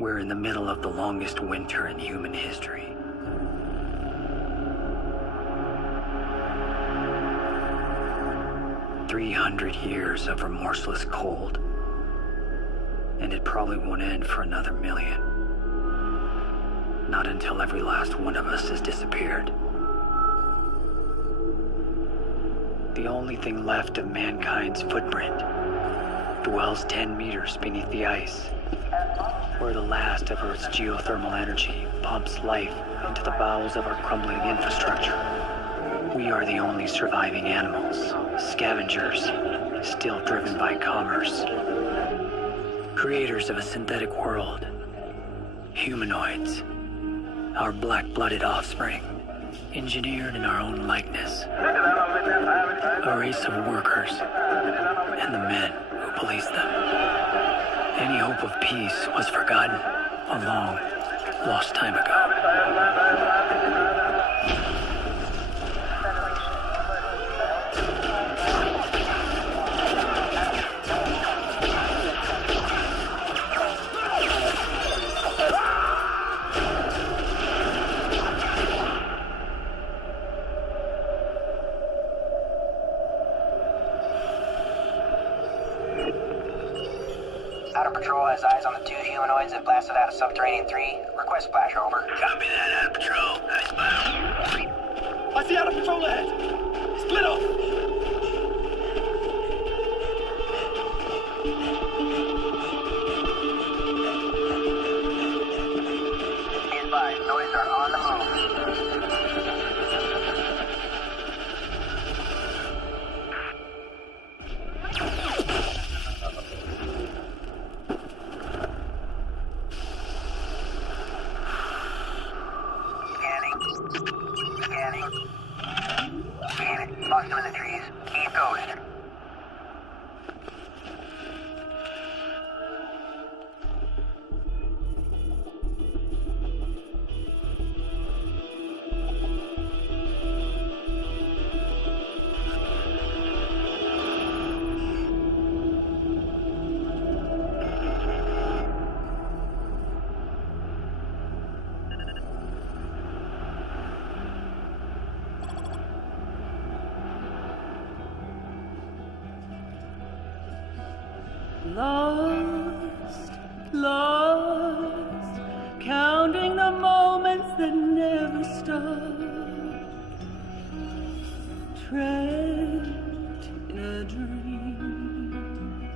We're in the middle of the longest winter in human history. "300 years of remorseless cold. And it probably won't end for another million. Not until every last one of us has disappeared. The only thing left of mankind's footprint dwells 10 meters beneath the ice, where the last of Earth's geothermal energy pumps life into the bowels of our crumbling infrastructure. We are the only surviving animals, scavengers, still driven by commerce. Creators of a synthetic world. Humanoids. Our black-blooded offspring. Engineered in our own likeness. A race of workers. And the men who police them. Any hope of peace was forgotten a long, lost time ago. Outer Patrol has eyes on the 2 humanoids that blasted out of Subterranean 3. Request splash, over. Copy that, Outer Patrol. Nice battle. I see Outer Patrol ahead! Split off! Be advised, noise are on the move. Lost him in the trees. Keep going. Lost, lost, counting the moments that never stop. Trapped in a dream.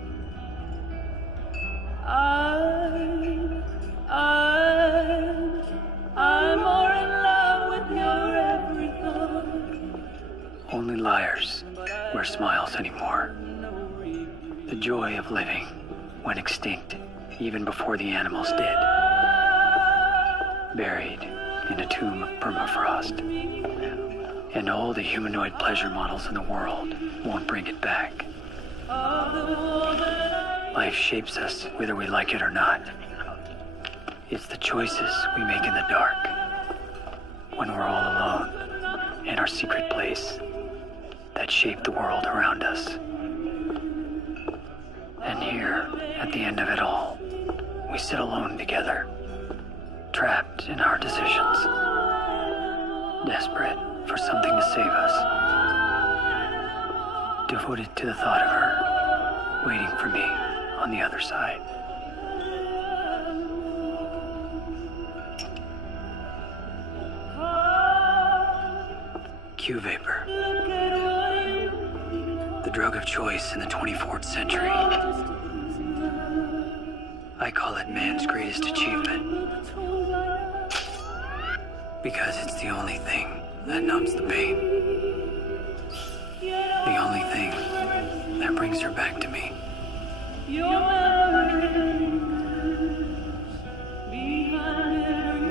I'm more in love with your every thought. Only liars wear smiles anymore. The joy of living went extinct even before the animals did. Buried in a tomb of permafrost. And all the humanoid pleasure models in the world won't bring it back. Life shapes us whether we like it or not. It's the choices we make in the dark, when we're all alone in our secret place, that shape the world around us. And here, at the end of it all, we sit alone together, trapped in our decisions, desperate for something to save us, devoted to the thought of her, waiting for me on the other side. Q-Vapor. The drug of choice in the 24th century. I call it man's greatest achievement. Because it's the only thing that numbs the pain. The only thing that brings her back to me. Your memories behind every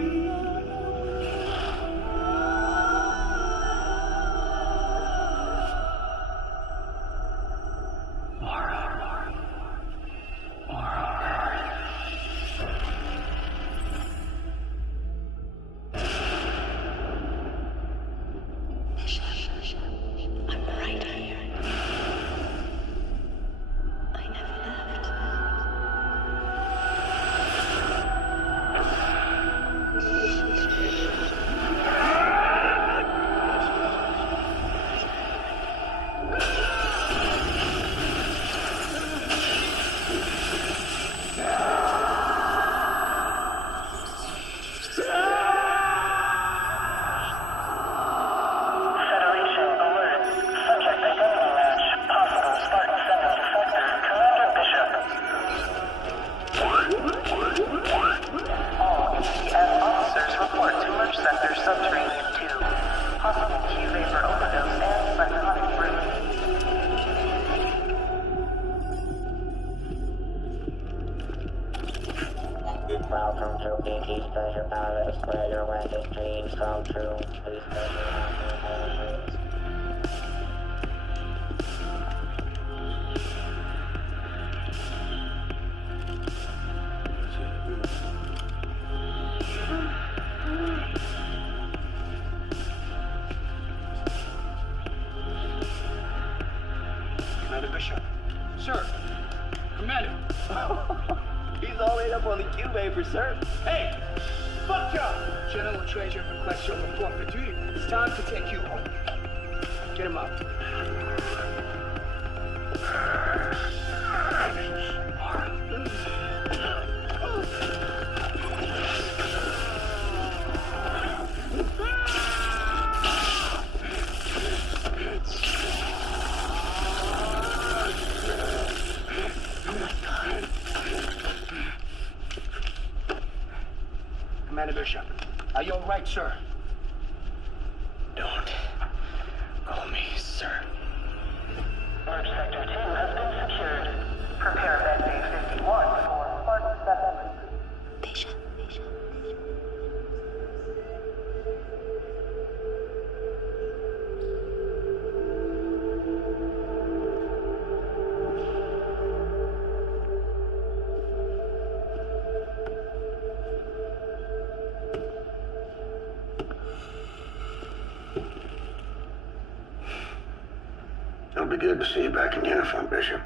I'm right here. I never left. another subterranean tube. Possible Q-vapor overdose and psychotic breathing. Welcome to BT's Treasure Palace, where your wildest dreams come true. Please take your hands. Commander Bishop. Sir. Commander. He's all laid up on the Q-vapor, sir. Hey! Fuck y'all! General Treasure requests your report for duty. It's time to take you home. Get him up. Commander Bishop, are you all right, sir? Don't call me sir. Merge Sector 2 has been secured. Prepare Med Bay 51 for Spartan 7. It'll be good to see you back in uniform, Bishop.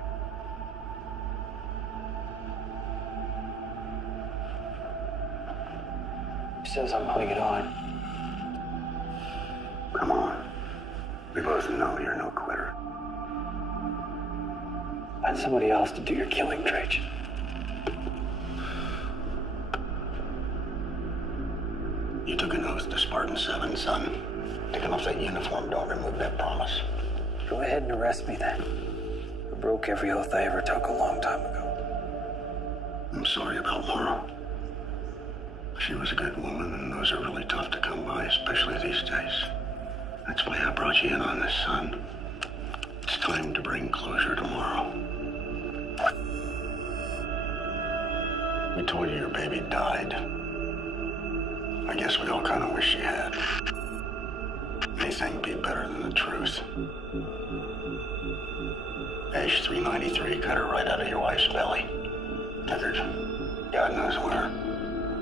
He says I'm putting it on. Come on. We both know you're no quitter. Find somebody else to do your killing, Trajan. You took an oath to Spartan 7, son. Taking off that uniform don't remove that promise. Go ahead and arrest me then. I broke every oath I ever took a long time ago. I'm sorry about Laura. She was a good woman, and those are really tough to come by, especially these days. That's why I brought you in on this, son. It's time to bring closure tomorrow. We told you your baby died. I guess we all kind of wish she had. Anything be better than the truth. Ash 393 cut her right out of your wife's belly. Took her God knows where.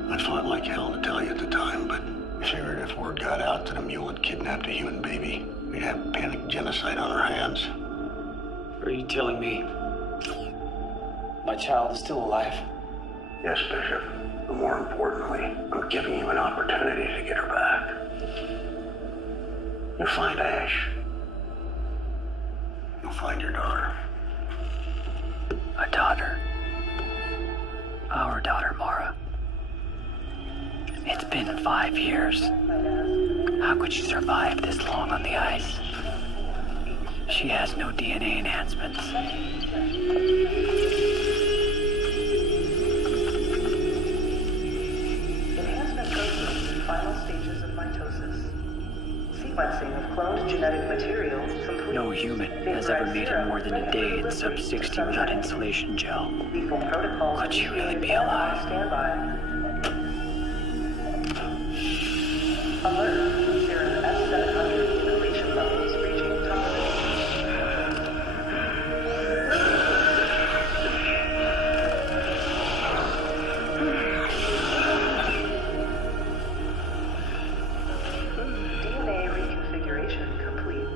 I fought like hell to tell you at the time, but I figured if word got out that a mule had kidnapped a human baby, we'd have panic genocide on our hands. Are you telling me my child is still alive? Yes, Bishop. But more importantly, I'm giving you an opportunity to get her back. You find Ash. You'll find your daughter. A daughter. Our daughter, Mara. It's been 5 years. How could she survive this long on the ice? She has no DNA enhancements. Enhancement process in final stages of mitosis. Sequencing of cloned genetic material complete. No human has ever made it more than a day in sub-60 without insulation gel. Lethal protocols. Could she really be alive? Standby. Alert. Serum S700 inhalation levels reaching tolerance. DNA reconfiguration complete.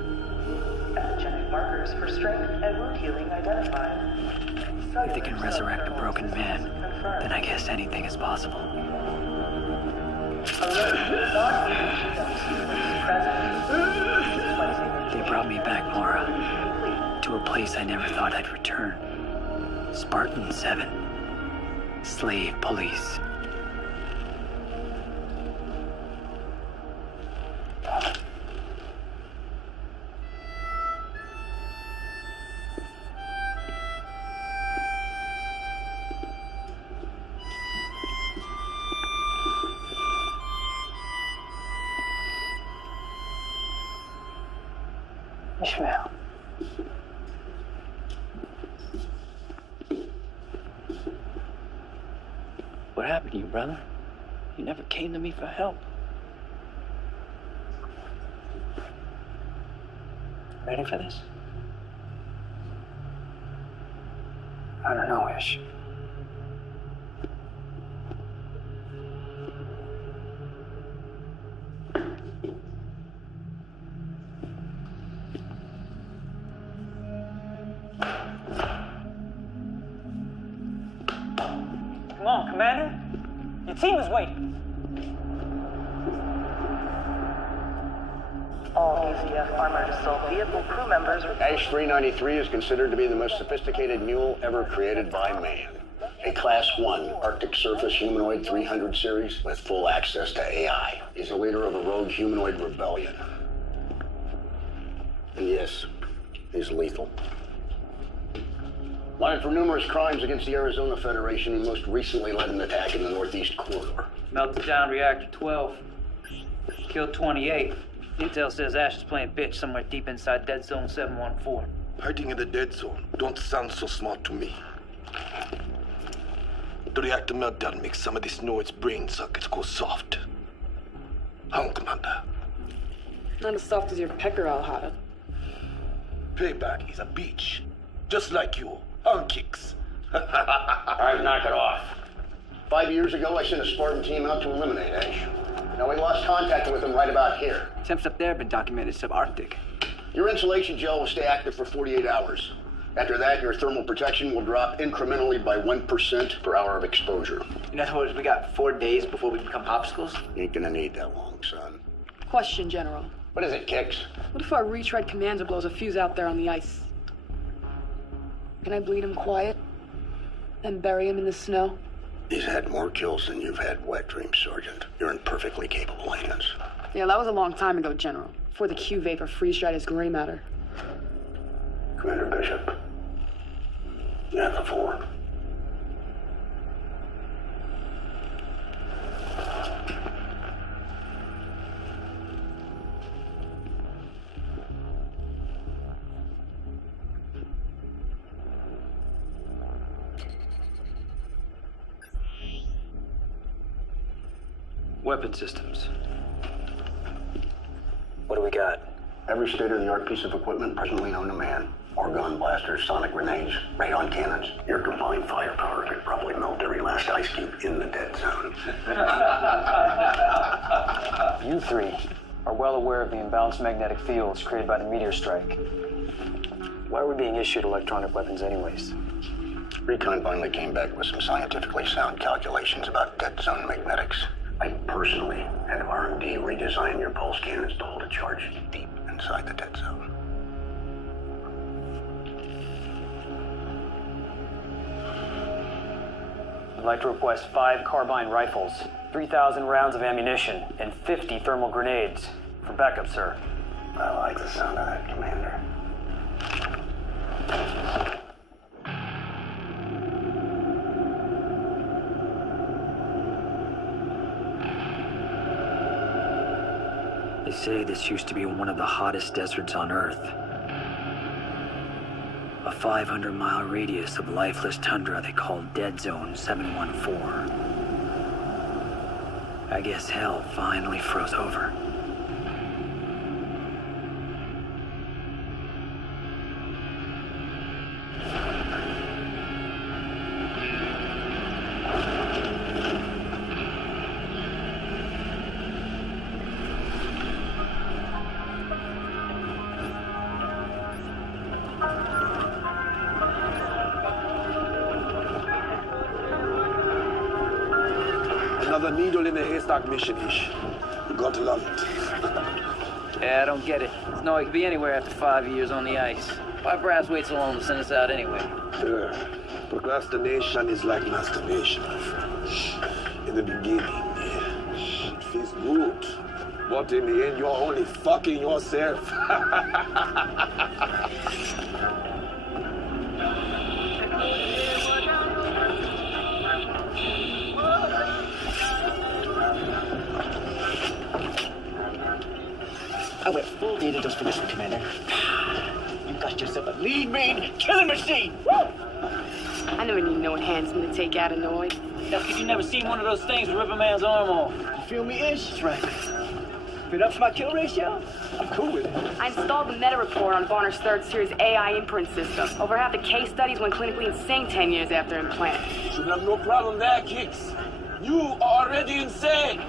Epigenetic markers for strength and wound healing identified. If they can resurrect a broken man, then I guess anything is possible. They brought me back, Mara, to a place I never thought I'd return. Spartan 7. Slave police. What happened to you, brother? You never came to me for help. Ready for this? I don't know, Ish. Come on, Commander. Your team is waiting. All AZF armored assault vehicle crew members are... Ash-393 is considered to be the most sophisticated mule ever created by man. A Class 1 Arctic Surface Humanoid 300 series with full access to AI. He's the leader of a rogue humanoid rebellion. And yes, he's lethal. Wanted for numerous crimes against the Arizona Federation, he most recently led an attack in the Northeast Corridor. Melted down Reactor 12. Killed 28. Intel says Ash is playing bitch somewhere deep inside Dead Zone 714. Hiding in the dead zone don't sound so smart to me. The reactor meltdown makes some of these Noid's brain sockets go soft. How, Commander? Not as soft as your pecker, Al-Hada. Payback is a bitch. Just like you. On kicks. All right, knock it off. 5 years ago, I sent a Spartan team out to eliminate Ash. Now we lost contact with him right about here. Temps up there have been documented subarctic. Your insulation gel will stay active for 48 hours. After that, your thermal protection will drop incrementally by 1% per hour of exposure. In other words, we got 4 days before we become popsicles? You ain't gonna need that long, son. Question, General. What is it, Kix? What if our retread commander blows a fuse out there on the ice? Can I bleed him quiet? And bury him in the snow? He's had more kills than you've had wet dreams, Sergeant. You're in perfectly capable hands. Yeah, that was a long time ago, General. Before the Q-Vapor freeze-dried his gray matter. Commander Bishop. You have the floor. Weapon systems. What do we got? Every state-of-the-art piece of equipment presently known to man. Orgon blasters, sonic grenades, radon cannons. Your combined firepower could probably melt every last ice cube in the dead zone. You three are well aware of the imbalanced magnetic fields created by the meteor strike. Why are we being issued electronic weapons anyways? Recon finally came back with some scientifically sound calculations about dead zone magnetics. I personally had R&D redesign your pulse cannons to hold a charge deep inside the dead zone. I'd like to request 5 carbine rifles, 3,000 rounds of ammunition, and 50 thermal grenades. For backup, sir. I like the sound of that, Commander. They say this used to be one of the hottest deserts on Earth. A 500-mile radius of lifeless tundra they call Dead Zone 714. I guess hell finally froze over. Another needle in the haystack mission, Ish. You gotta love it. Yeah, I don't get it. Snowy could be anywhere after 5 years on the ice. Why Brass wait so long to send us out anyway? Procrastination is like masturbation, my friend. In the beginning, yeah, it feels good. But in the end, you're only fucking yourself. I went full data dose for this one, Commander. You got yourself a lead-brain killing machine! Woo! I never need no enhancement to take out a Noid. That's because you never seen one of those things that rip a man's arm off. You feel me, Ish? That's right. If it ups my kill ratio, I'm cool with it. I installed the meta report on Bonner's third series AI imprint system. Over half the case studies went clinically insane 10 years after implant. Should have no problem there, Kicks. You are already insane.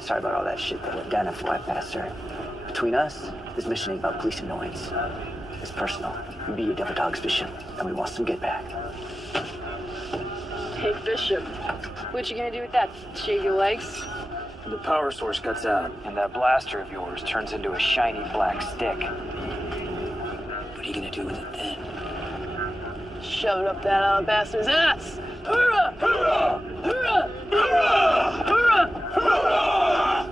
Sorry about all that shit that went down at Fly Passer. Between us, this mission ain't about police annoyance. It's personal. You be your devil dogs, Bishop, and we want some get back. Hey, Bishop. What you gonna do with that? Shave your legs? The power source cuts out, and that blaster of yours turns into a shiny black stick. What are you gonna do with it then? Shove it up that bastard's ass! Hoorah! Hoorah! Hoorah! Hoorah! Hoorah! Hoorah!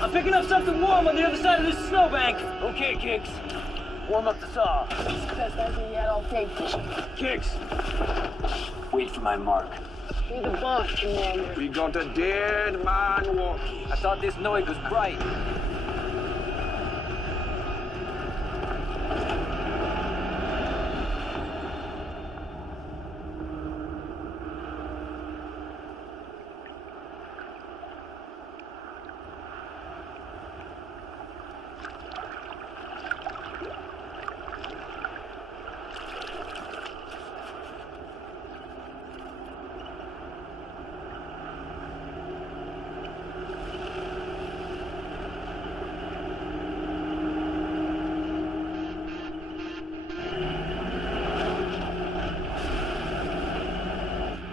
I'm picking up something warm on the other side of this snowbank. Okay, Kicks. Warm up the saw. Best idea yet, I'll take it. Kicks. Wait for my mark. Be the boss, Commander. We got a dead man walking. I thought this noise was bright.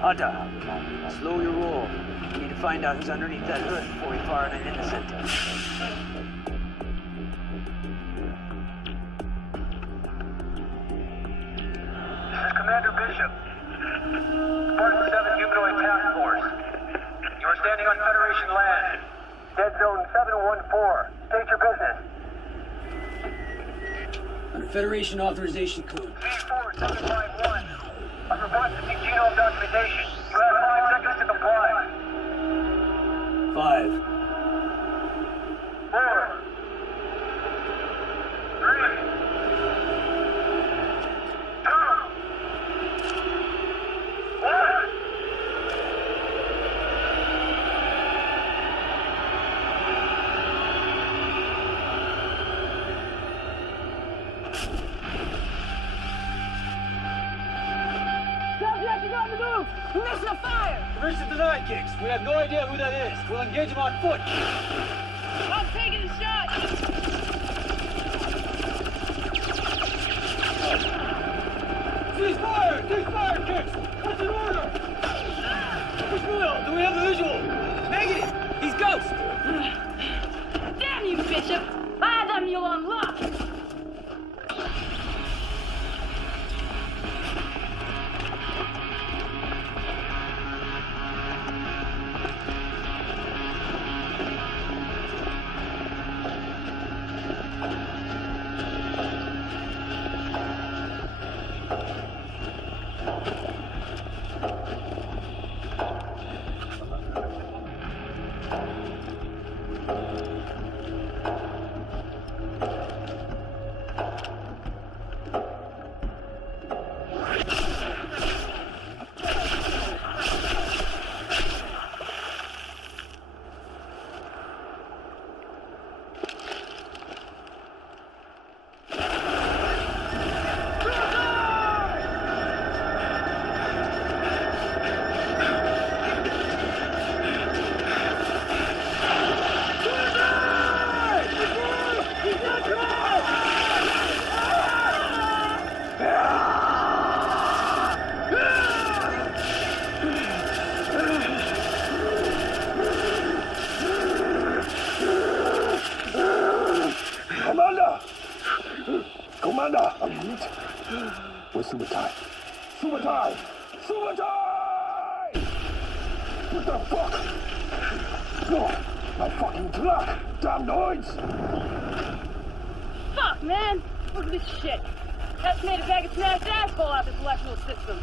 Hunter, slow your roll. We need to find out who's underneath that hood before we fire at an innocent. This is Commander Bishop. Spartan 7 Humanoid Task Force. You are standing on Federation land. Dead Zone 714. State your business. Under Federation authorization code. C4751. I'm requesting genome documentation. You have 5 seconds to comply. 5. 4. 3. 2. 1. Permission to fire! Permission denied, Kicks. We have no idea who that is. We'll engage him on foot. I'm taking a shot! Cease fire! Cease fire, Kicks! What's an order? Push Will, do we have the visual? Negative! He's Ghost! Damn you, Bishop! I had that mule on lock! Commander! Where's Subutai? Subutai! Subutai! What the fuck? No! My fucking truck! Damn noise! Fuck, man! Look at this shit. That's made a bag of smashed asphalt out this electrical system.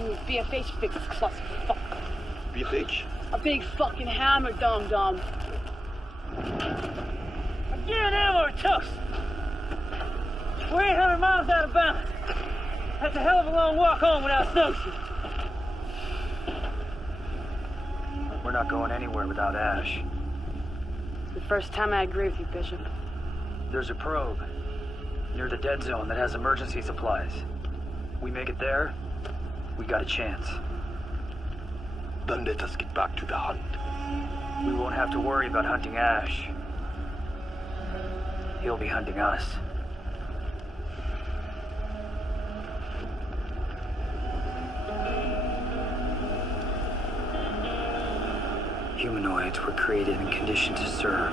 Ooh, BFH fix this clusterfuck. BFH? A big fucking hammer, dum-dum. I'm getting ammo to toast. We're 800 miles out of bounds. That's a hell of a long walk home without snowshoes. We're not going anywhere without Ash. The first time I agree with you, Bishop. There's a probe near the dead zone that has emergency supplies. We make it there, we got a chance. Then let us get back to the hunt. We won't have to worry about hunting Ash. He'll be hunting us. Humanoids were created and conditioned to serve.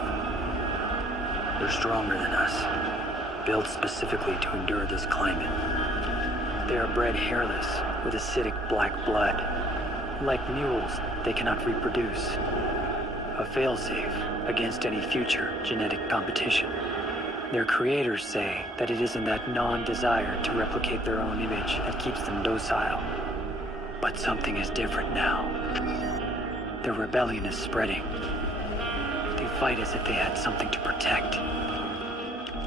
They're stronger than us, built specifically to endure this climate. They are bred hairless, with acidic black blood. Like mules, they cannot reproduce. A failsafe against any future genetic competition. Their creators say that it isn't that non-desire to replicate their own image that keeps them docile. But something is different now. Their rebellion is spreading. They fight as if they had something to protect,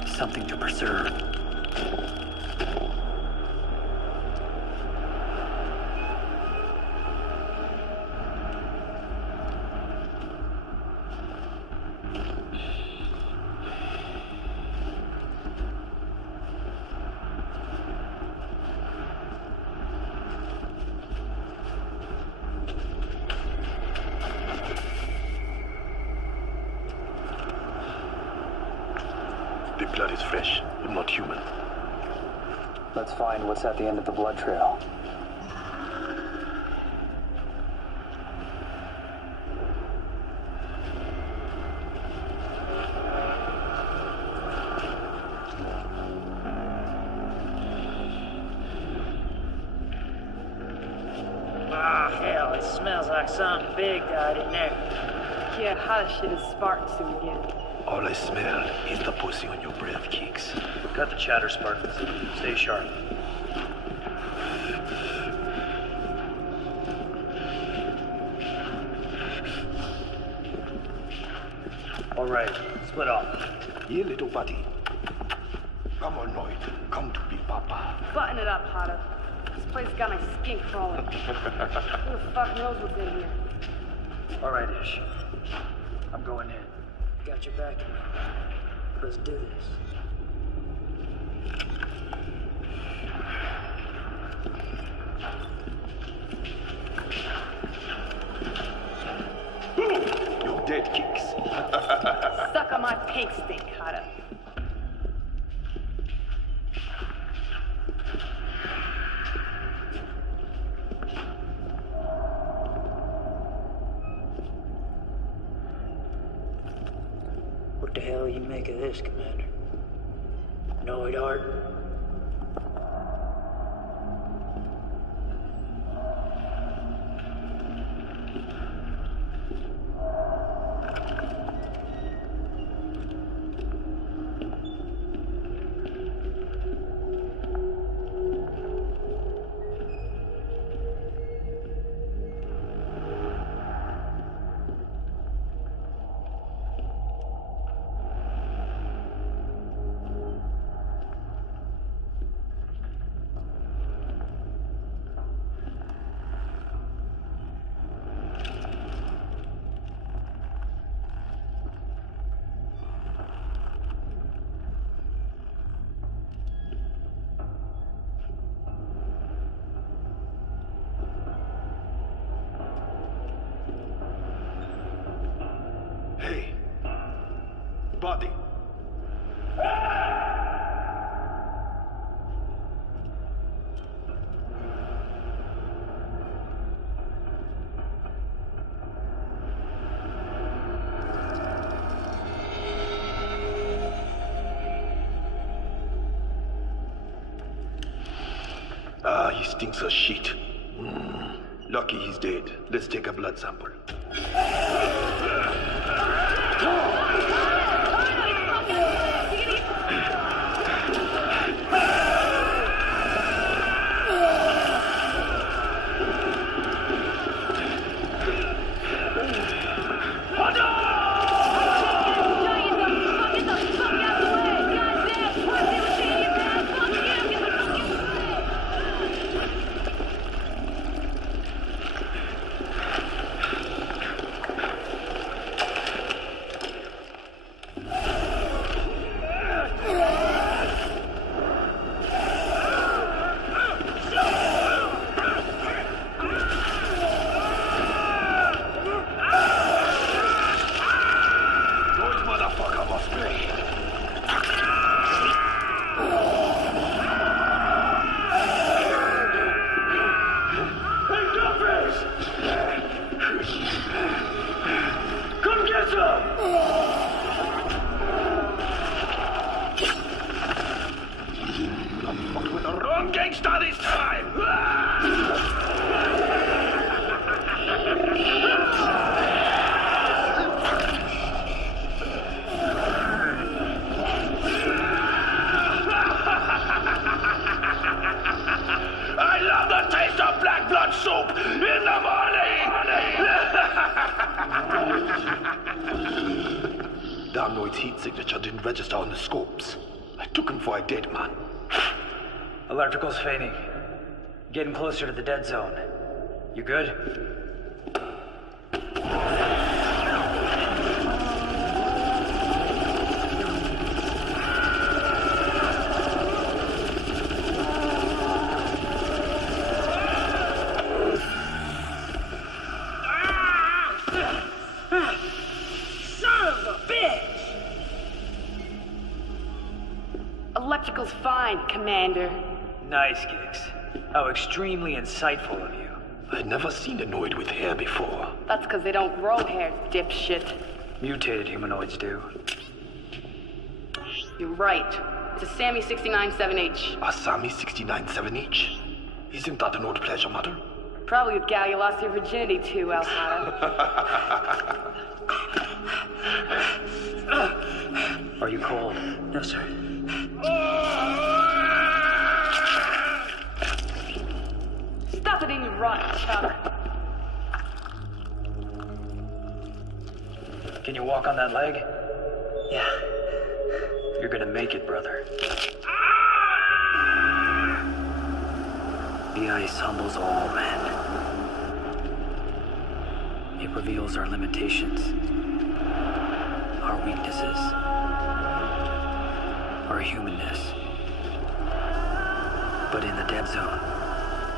something to preserve. The blood is fresh, but not human. Let's find what's at the end of the blood trail. Ah, hell, it smells like something big died in there. Yeah, how the shit is Spartan suit again. All I smell is the pussy on your breath, Keeks. Cut the chatter, Spartans. Stay sharp. All right, split off. Here, little buddy. Come on, Lloyd. Come to be Papa. Button it up, Potter. This place got my skin crawling. Who the fuck knows what's in here? All right, Ish. I'm going in. Got your back. Let's do this. You're dead, Keeks. Suck on my pink stink, Potter. What the hell you make of this, Commander? Noid art? Hey. Buddy. Ah, he stinks of shit. Lucky he's dead. Let's take a blood sample. heat signature didn't register on the scopes. I took him for a dead man. Electrical's fading. Getting closer to the dead zone. You good? Electrical's fine, Commander. Nice, Giggs. How extremely insightful of you. I'd never seen a Noid with hair before. That's because they don't grow hair, dipshit. Mutated humanoids do. You're right. It's a Sammy 69-7H. A Sammy 69-7H? Isn't that an old pleasure matter? Probably with gal you lost your virginity to, Alhada. Are you cold? No, sir. Stop it in your rotten chopper. Can you walk on that leg? Yeah. You're gonna make it, brother. The ice humbles all men. It reveals our limitations, our weaknesses, our humanness. But in the dead zone,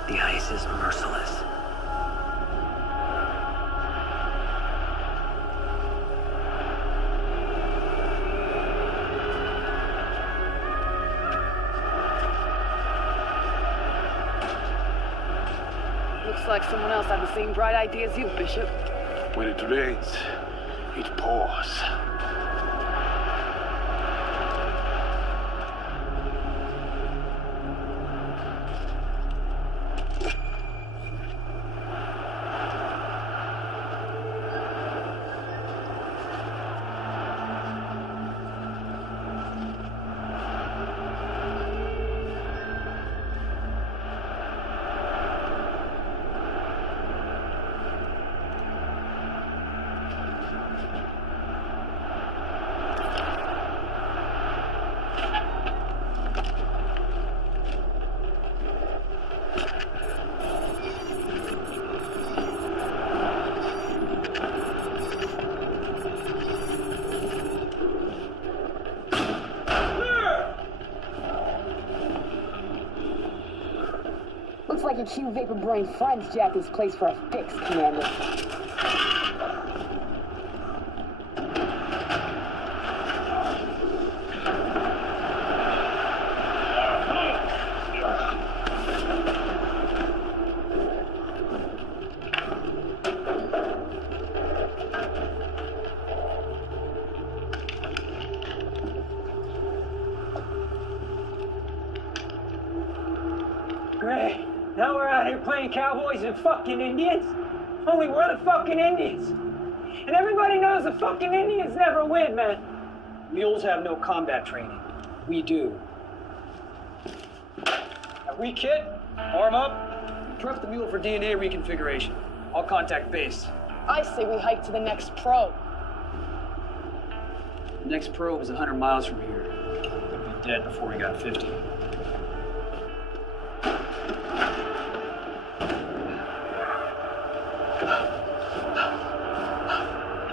the ice is merciless. Looks like someone else had the same bright idea as you, Bishop. When it rains, it pours. Looks like your Q Vapor Brain friends jacked this place for a fix, Commander. Great. Now we're out here playing cowboys and fucking Indians? Only we're the fucking Indians. And everybody knows the fucking Indians never win, man. Mules have no combat training. We do. Now re-kit, arm up, prep the mule for DNA reconfiguration. I'll contact base. I say we hike to the next probe. The next probe is 100 miles from here. We'll be dead before we got 50.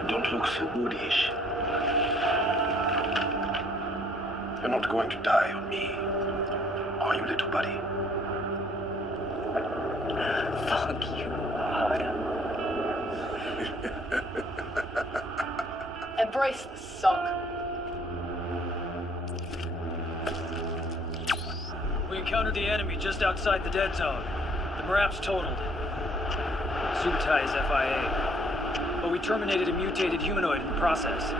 Don't look so goodish. You're not going to die on me, are you, little buddy? Fuck you, Alhada. Embrace the suck. We encountered the enemy just outside the dead zone. The Marap's totaled. Subutai is FIA. But we terminated a mutated humanoid in the process.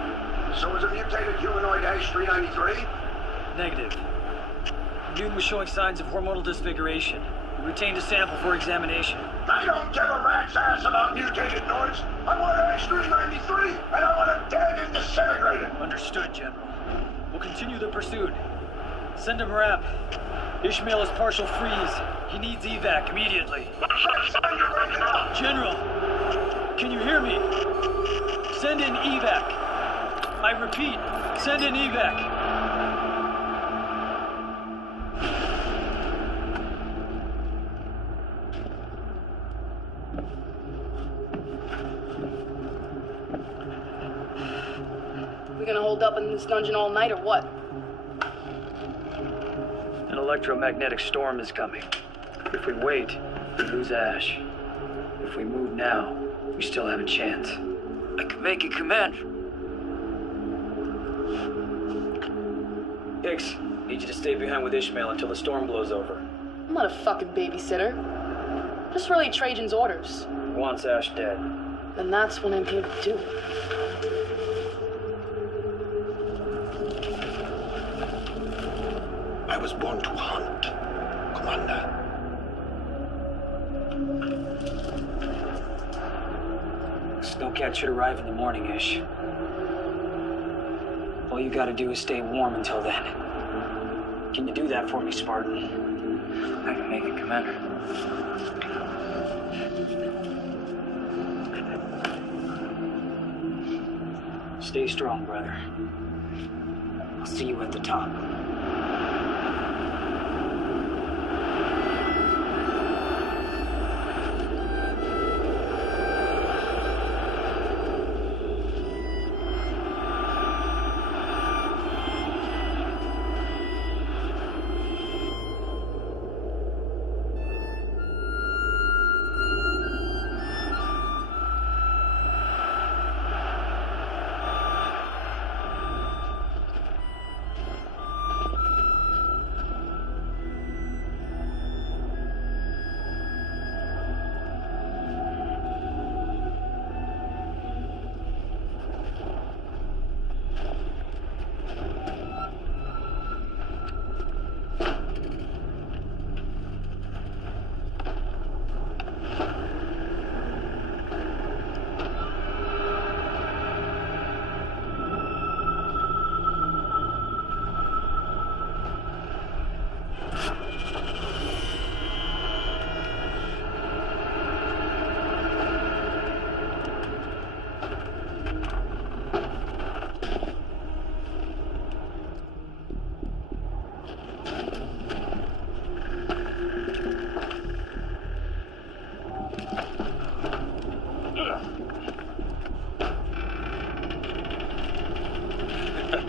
So is a mutated humanoid H-393? Negative. Dune was showing signs of hormonal disfiguration. We retained a sample for examination. I don't give a rat's ass about mutated noids. I want an H-393, and I want it dead and disintegrated. Understood, General. We'll continue the pursuit. Send a Marap. Ishmael is partial freeze. He needs evac immediately. General, can you hear me? Send in evac. I repeat, Send in evac. We gonna hold up in this dungeon all night or what? An electromagnetic storm is coming. If we wait, we lose Ash. If we move now, we still have a chance. I can make it, Commander. Hicks, need you to stay behind with Ishmael until the storm blows over. I'm not a fucking babysitter. Just relay Trajan's orders. He wants Ash dead. And that's what I'm here to do. I was born to hunt, Commander. Snowcat should arrive in the morning, Ish. All you gotta do is stay warm until then. Can you do that for me, Spartan? I can make it, Commander. Stay strong, brother. I'll see you at the top.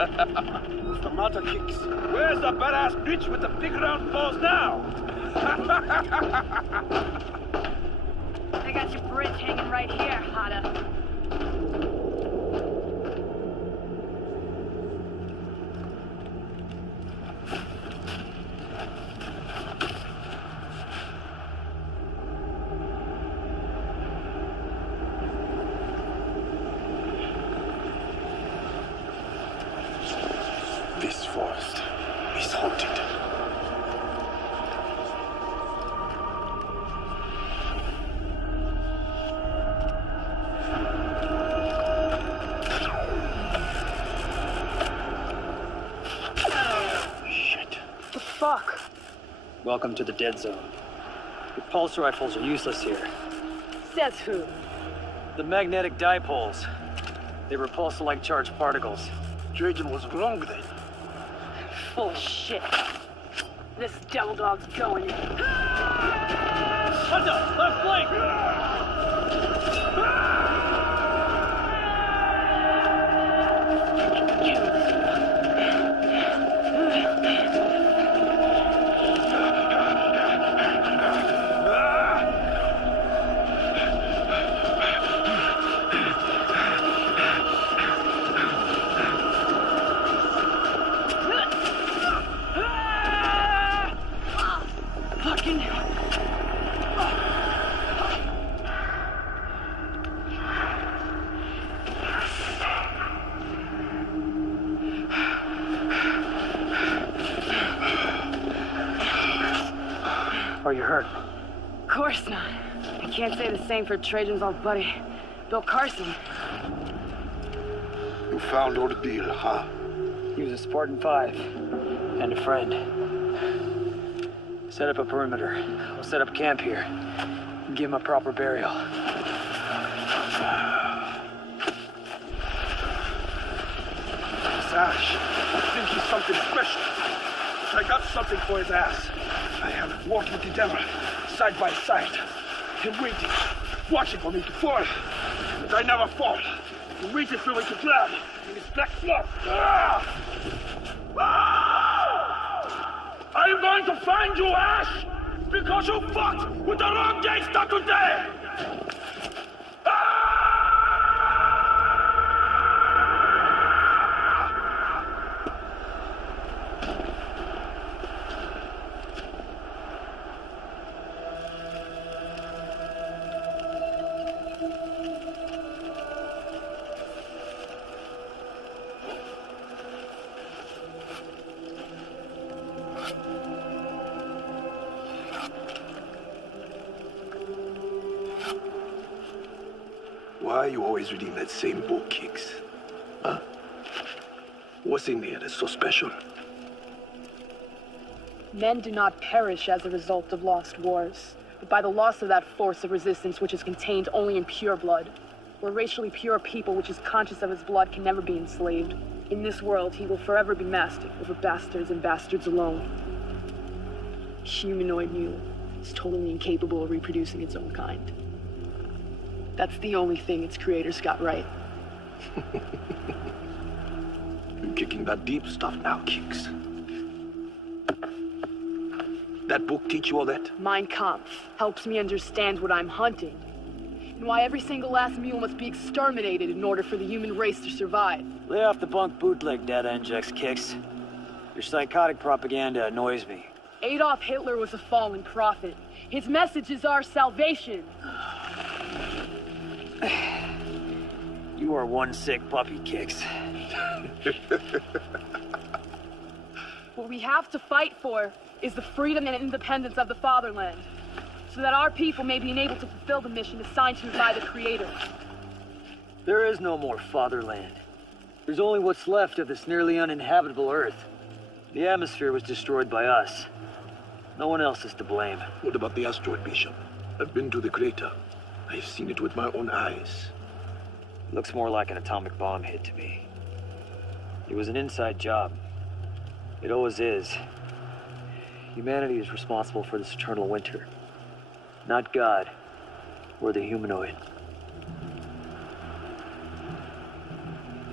What's the matter, Kicks? Where's the badass bitch with the big round balls now? I got your bridge hanging right here, Hada. This forest is haunted. Shit. The fuck? Welcome to the dead zone. Your pulse rifles are useless here. Says who? The magnetic dipoles. They repulse like charged particles. Trajan was wrong then. Full of shit. This devil dog's going in. Hunter, left flank! Are you hurt? Of course not. I can't say the same for Trajan's old buddy, Bill Carson. You found Ordeal, huh? He was a Spartan 5 and a friend. Set up a perimeter. We'll set up camp here and give him a proper burial. Ash. I think he's something special. I got something for his ass. I have walked with the devil, side by side. Him waiting, watching for me to fall. But I never fall. He waited for me to drown in his black blood. I am going to find you, Ash! Because you fucked with the wrong gangster today! Why are you always reading that same book, Kix? Huh? What's in there that's so special? Men do not perish as a result of lost wars, but by the loss of that force of resistance which is contained only in pure blood. Where racially pure people which is conscious of his blood can never be enslaved. In this world, he will forever be master over bastards and bastards alone. Humanoid mule is totally incapable of reproducing its own kind. That's the only thing its creators got right. You're kicking that deep stuff now, Kix. That book teach you all that? Mein Kampf helps me understand what I'm hunting, and why every single last mule must be exterminated in order for the human race to survive. Lay off the bunk bootleg data injects, Kix. Your psychotic propaganda annoys me. Adolf Hitler was a fallen prophet. His message is our salvation. You are one sick puppy, Kix. What we have to fight for is the freedom and independence of the fatherland, so that our people may be enabled to fulfill the mission assigned to us by the Creator. There is no more fatherland. There's only what's left of this nearly uninhabitable Earth. The atmosphere was destroyed by us. No one else is to blame. What about the asteroid, Bishop? I've been to the crater. I've seen it with my own eyes. Looks more like an atomic bomb hit to me. It was an inside job. It always is. Humanity is responsible for this eternal winter. Not God, or the humanoid.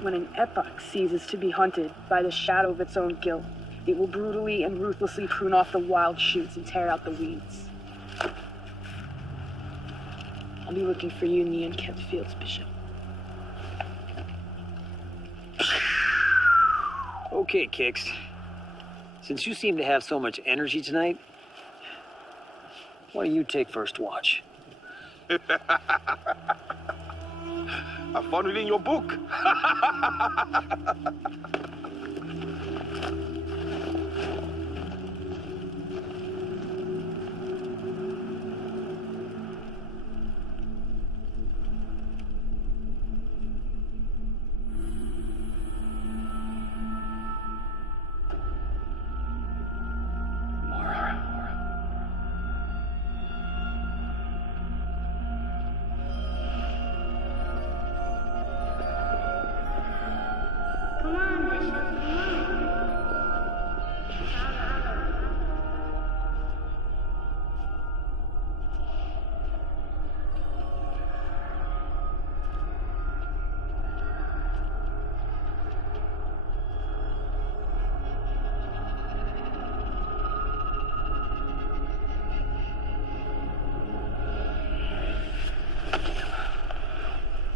When an epoch ceases to be hunted by the shadow of its own guilt, it will brutally and ruthlessly prune off the wild shoots and tear out the weeds. I'll be looking for you in the unkept fields, Bishop. Okay, Kix. Since you seem to have so much energy tonight, why don't you take first watch? I found it in your book.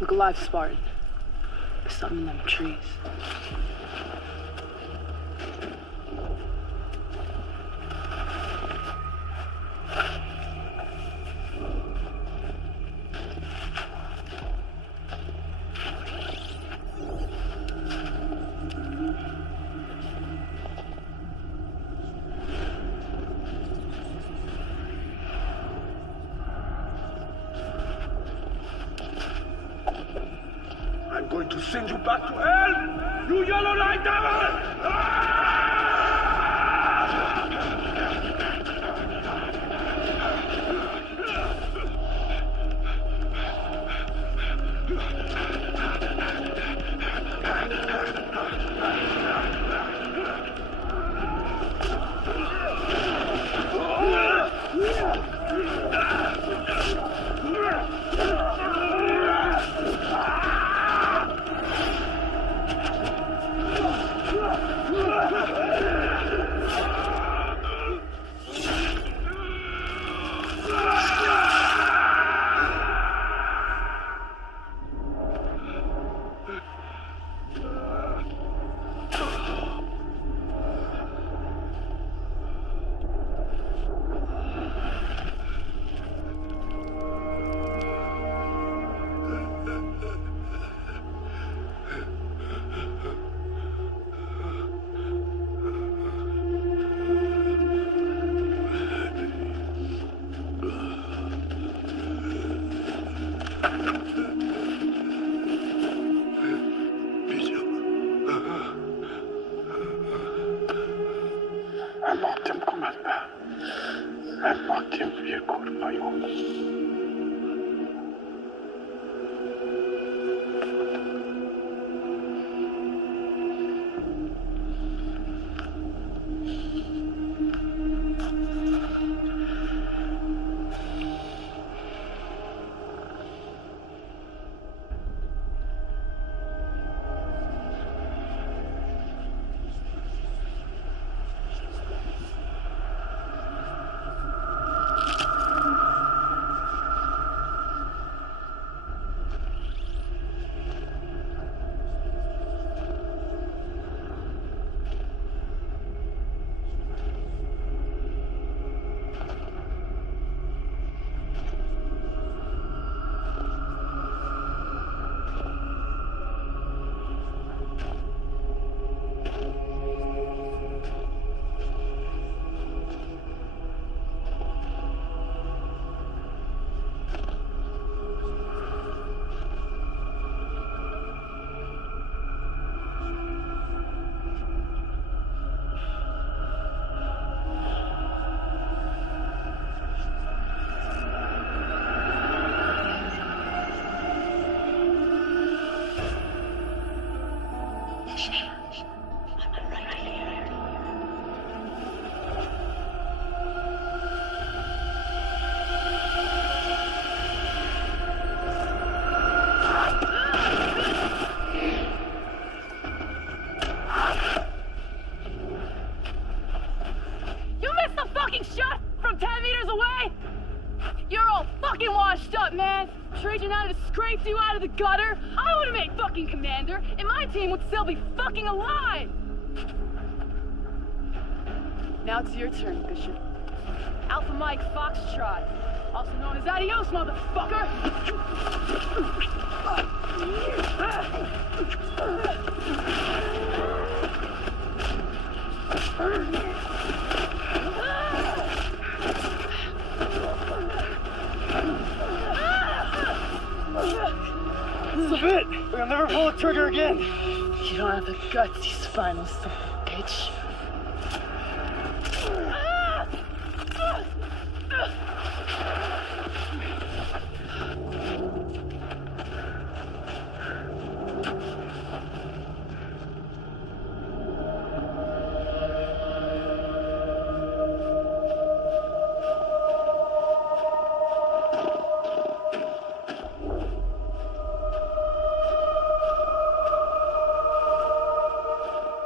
Look alive, Spartan. There's something in them trees. I'm going to send you back to hell, you yellow light devil! You out of the gutter? I would have made fucking commander, and my team would still be fucking alive! Now it's your turn, Bishop. Alpha Mike Foxtrot, also known as Adios, motherfucker! This is a bit. We'll never pull the trigger again. You don't have the guts, you spinal son of a bitch.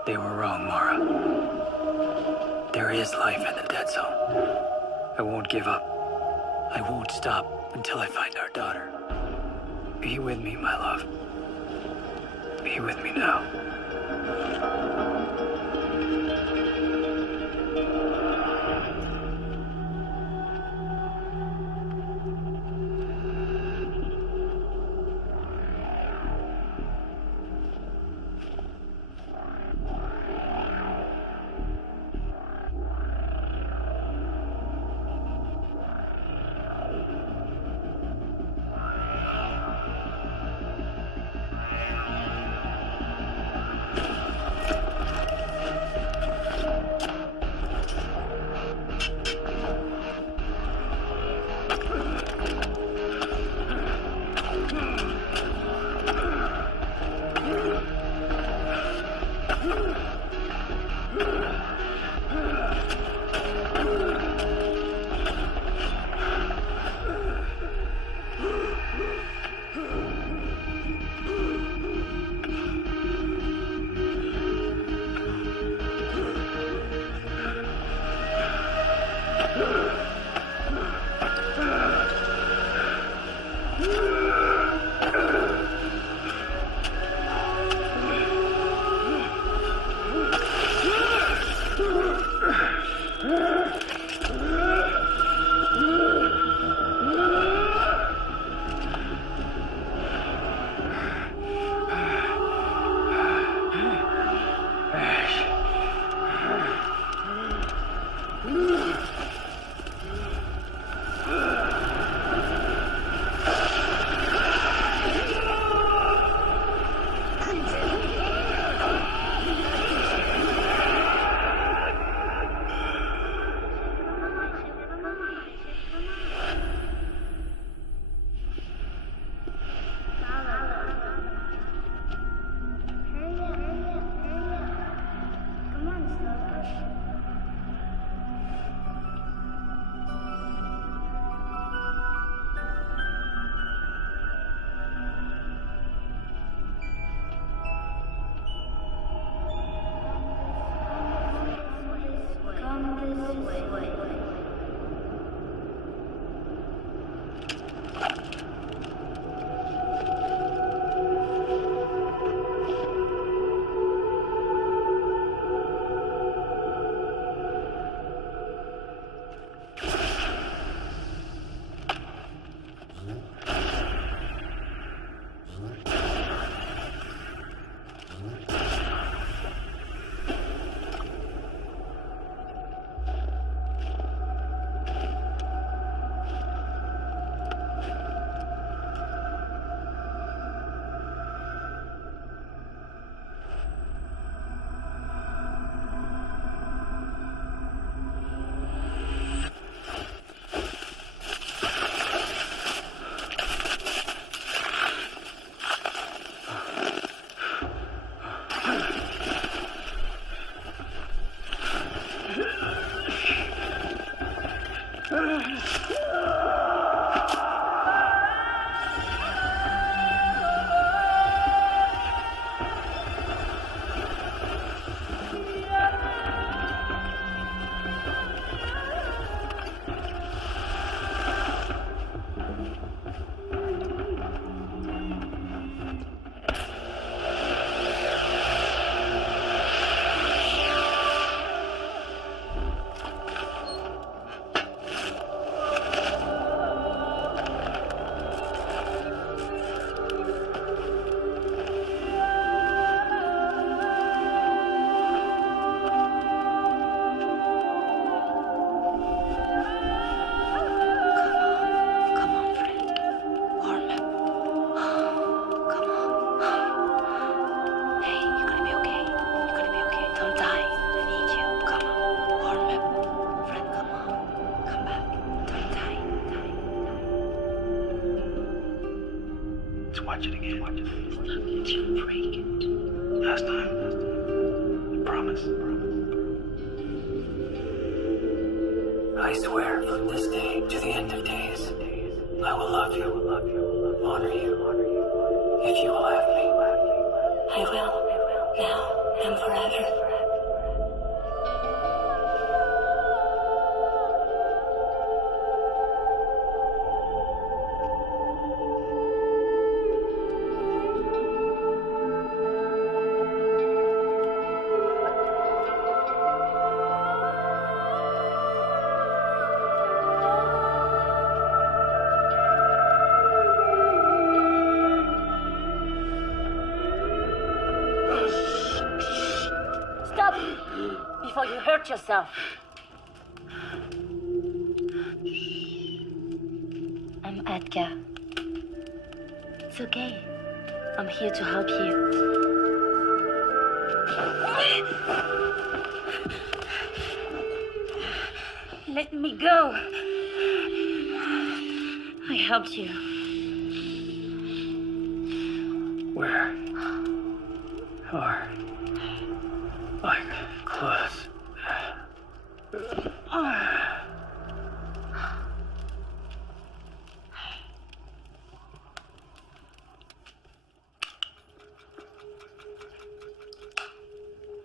They were wrong, Mara. There is life in the dead zone. I won't give up. I won't stop until I find our daughter. Be with me, my love. Be with me now. Watch it again. It's you break it. Last time. I promise. I swear from this day to the end of days, I will love you, honor you, if you will have me. I will, now and forever. Before you hurt yourself. I'm Edgar. It's okay. I'm here to help you. Let me go. I helped you. Where are my clothes?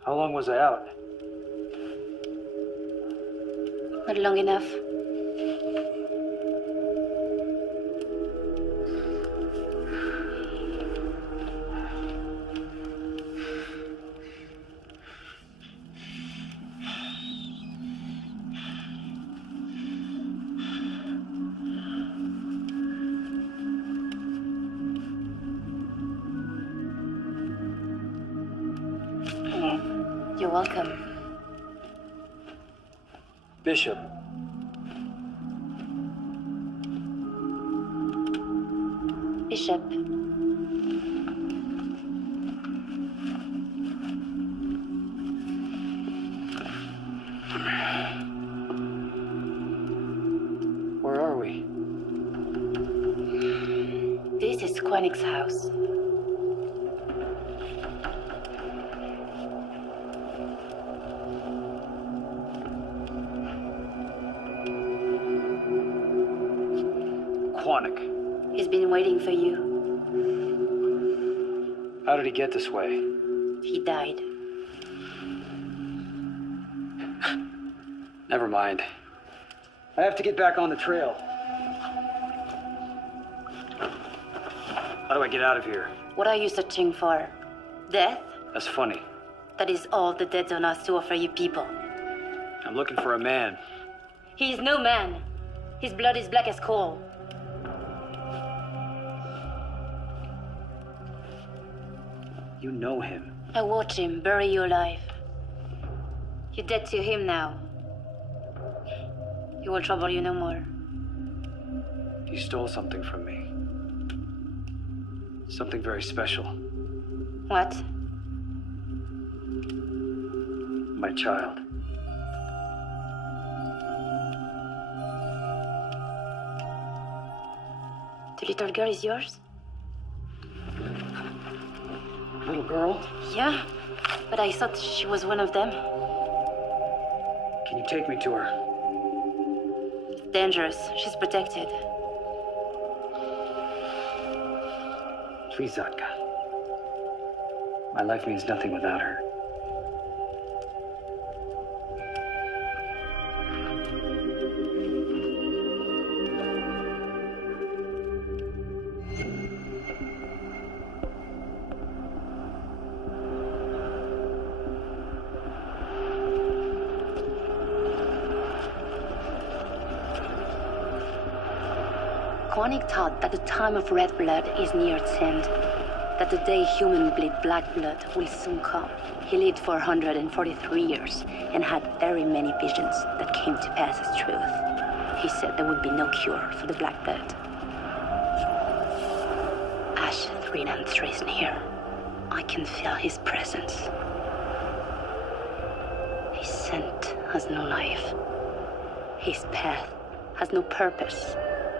How long was I out? Not long enough. You're welcome. Bishop. Bishop. Where are we? This is Quanick's house. Quanick. He's been waiting for you. How did he get this way? He died. Never mind. I have to get back on the trail. How do I get out of here? What are you searching for? Death? That's funny. That is all the dead zone has to offer you people. I'm looking for a man. He is no man. His blood is black as coal. You know him. I watched him bury you alive. You're dead to him now. He will trouble you no more. He stole something from me. Something very special. What? My child. The little girl is yours? Little girl? Yeah, but I thought she was one of them. Can you take me to her? Dangerous. She's protected. Please, Zatka. My life means nothing without her. Koenig thought that the time of red blood is near its end, that the day humans bleed black blood will soon come. He lived for 143 years and had very many visions that came to pass as truth. He said there would be no cure for the black blood. Ash 393 is near. I can feel his presence. His scent has no life. His path has no purpose.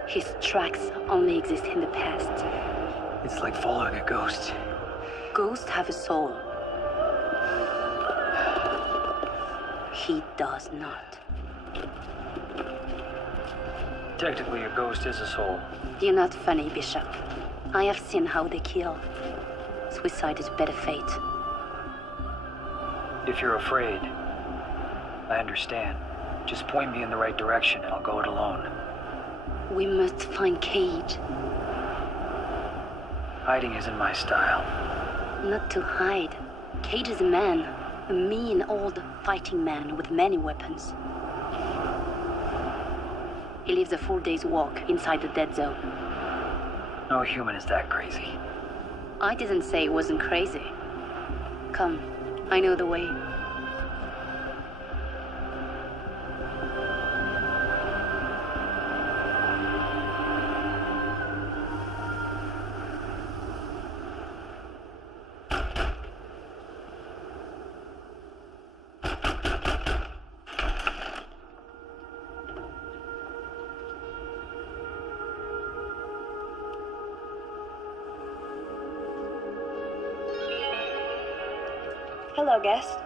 His tracks only exist in the past. It's like following a ghost. Ghosts have a soul. He does not. Technically, a ghost is a soul. You're not funny, Bishop. I have seen how they kill. Suicide is a better fate. If you're afraid, I understand. Just point me in the right direction and I'll go it alone. We must find Cage. Hiding isn't my style. Not to hide. Cage is a man. A mean, old fighting man with many weapons. He lives a full day's walk inside the dead zone. No human is that crazy. I didn't say it wasn't crazy. Come, I know the way. Hello, guest.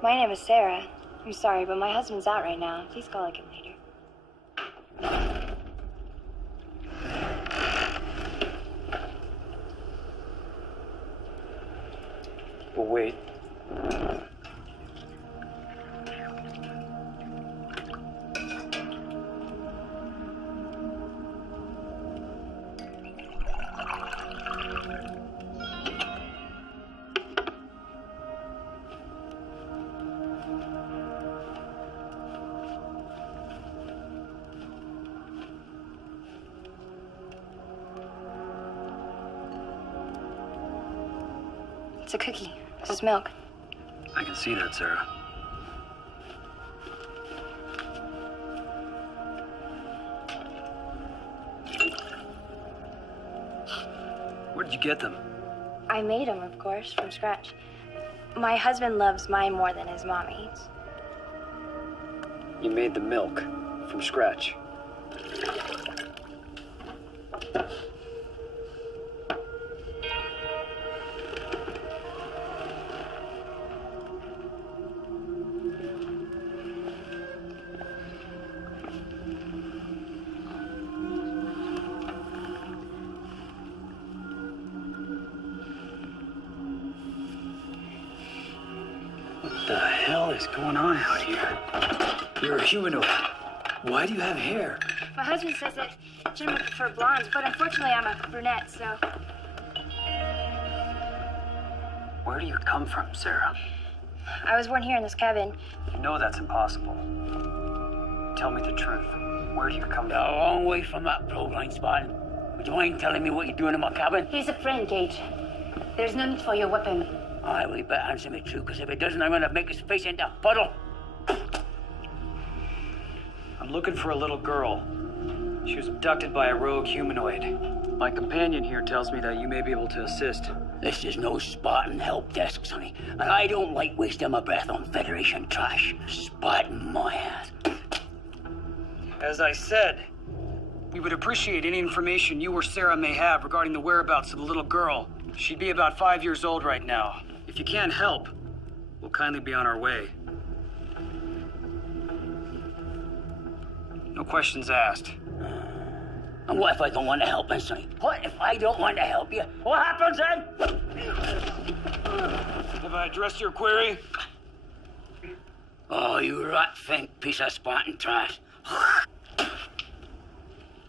My name is Sarah. I'm sorry, but my husband's out right now. Please call again later. Well, wait. It's a cookie. This is milk. I can see that, Sarah. Where did you get them? I made them, of course, from scratch. My husband loves mine more than his mom eats. You made the milk from scratch. What the hell is going on out here? You're a humanoid. Why do you have hair? My husband says that gentlemen prefer blondes, but unfortunately I'm a brunette, so... Where do you come from, Sarah? I was born here in this cabin. You know that's impossible. Tell me the truth. Where do you come You're a long way from that blind spot. Would you mind telling me what you're doing in my cabin? He's a friend, Gage. There's no need for your weapon. Aye, well, you better answer me true, because if it doesn't, I'm gonna make his face into a puddle. I'm looking for a little girl. She was abducted by a rogue humanoid. My companion here tells me that you may be able to assist. This is no Spartan help desk, sonny. And I don't like wasting my breath on Federation trash. Spartan my ass. As I said, we would appreciate any information you or Sarah may have regarding the whereabouts of the little girl. She'd be about 5 years old right now. If you can't help, we'll kindly be on our way. No questions asked. And what if I don't want to help, Sonny? What if I don't want to help you? What happens then? Have I addressed your query? Oh, you rat-fink piece of Spartan trash.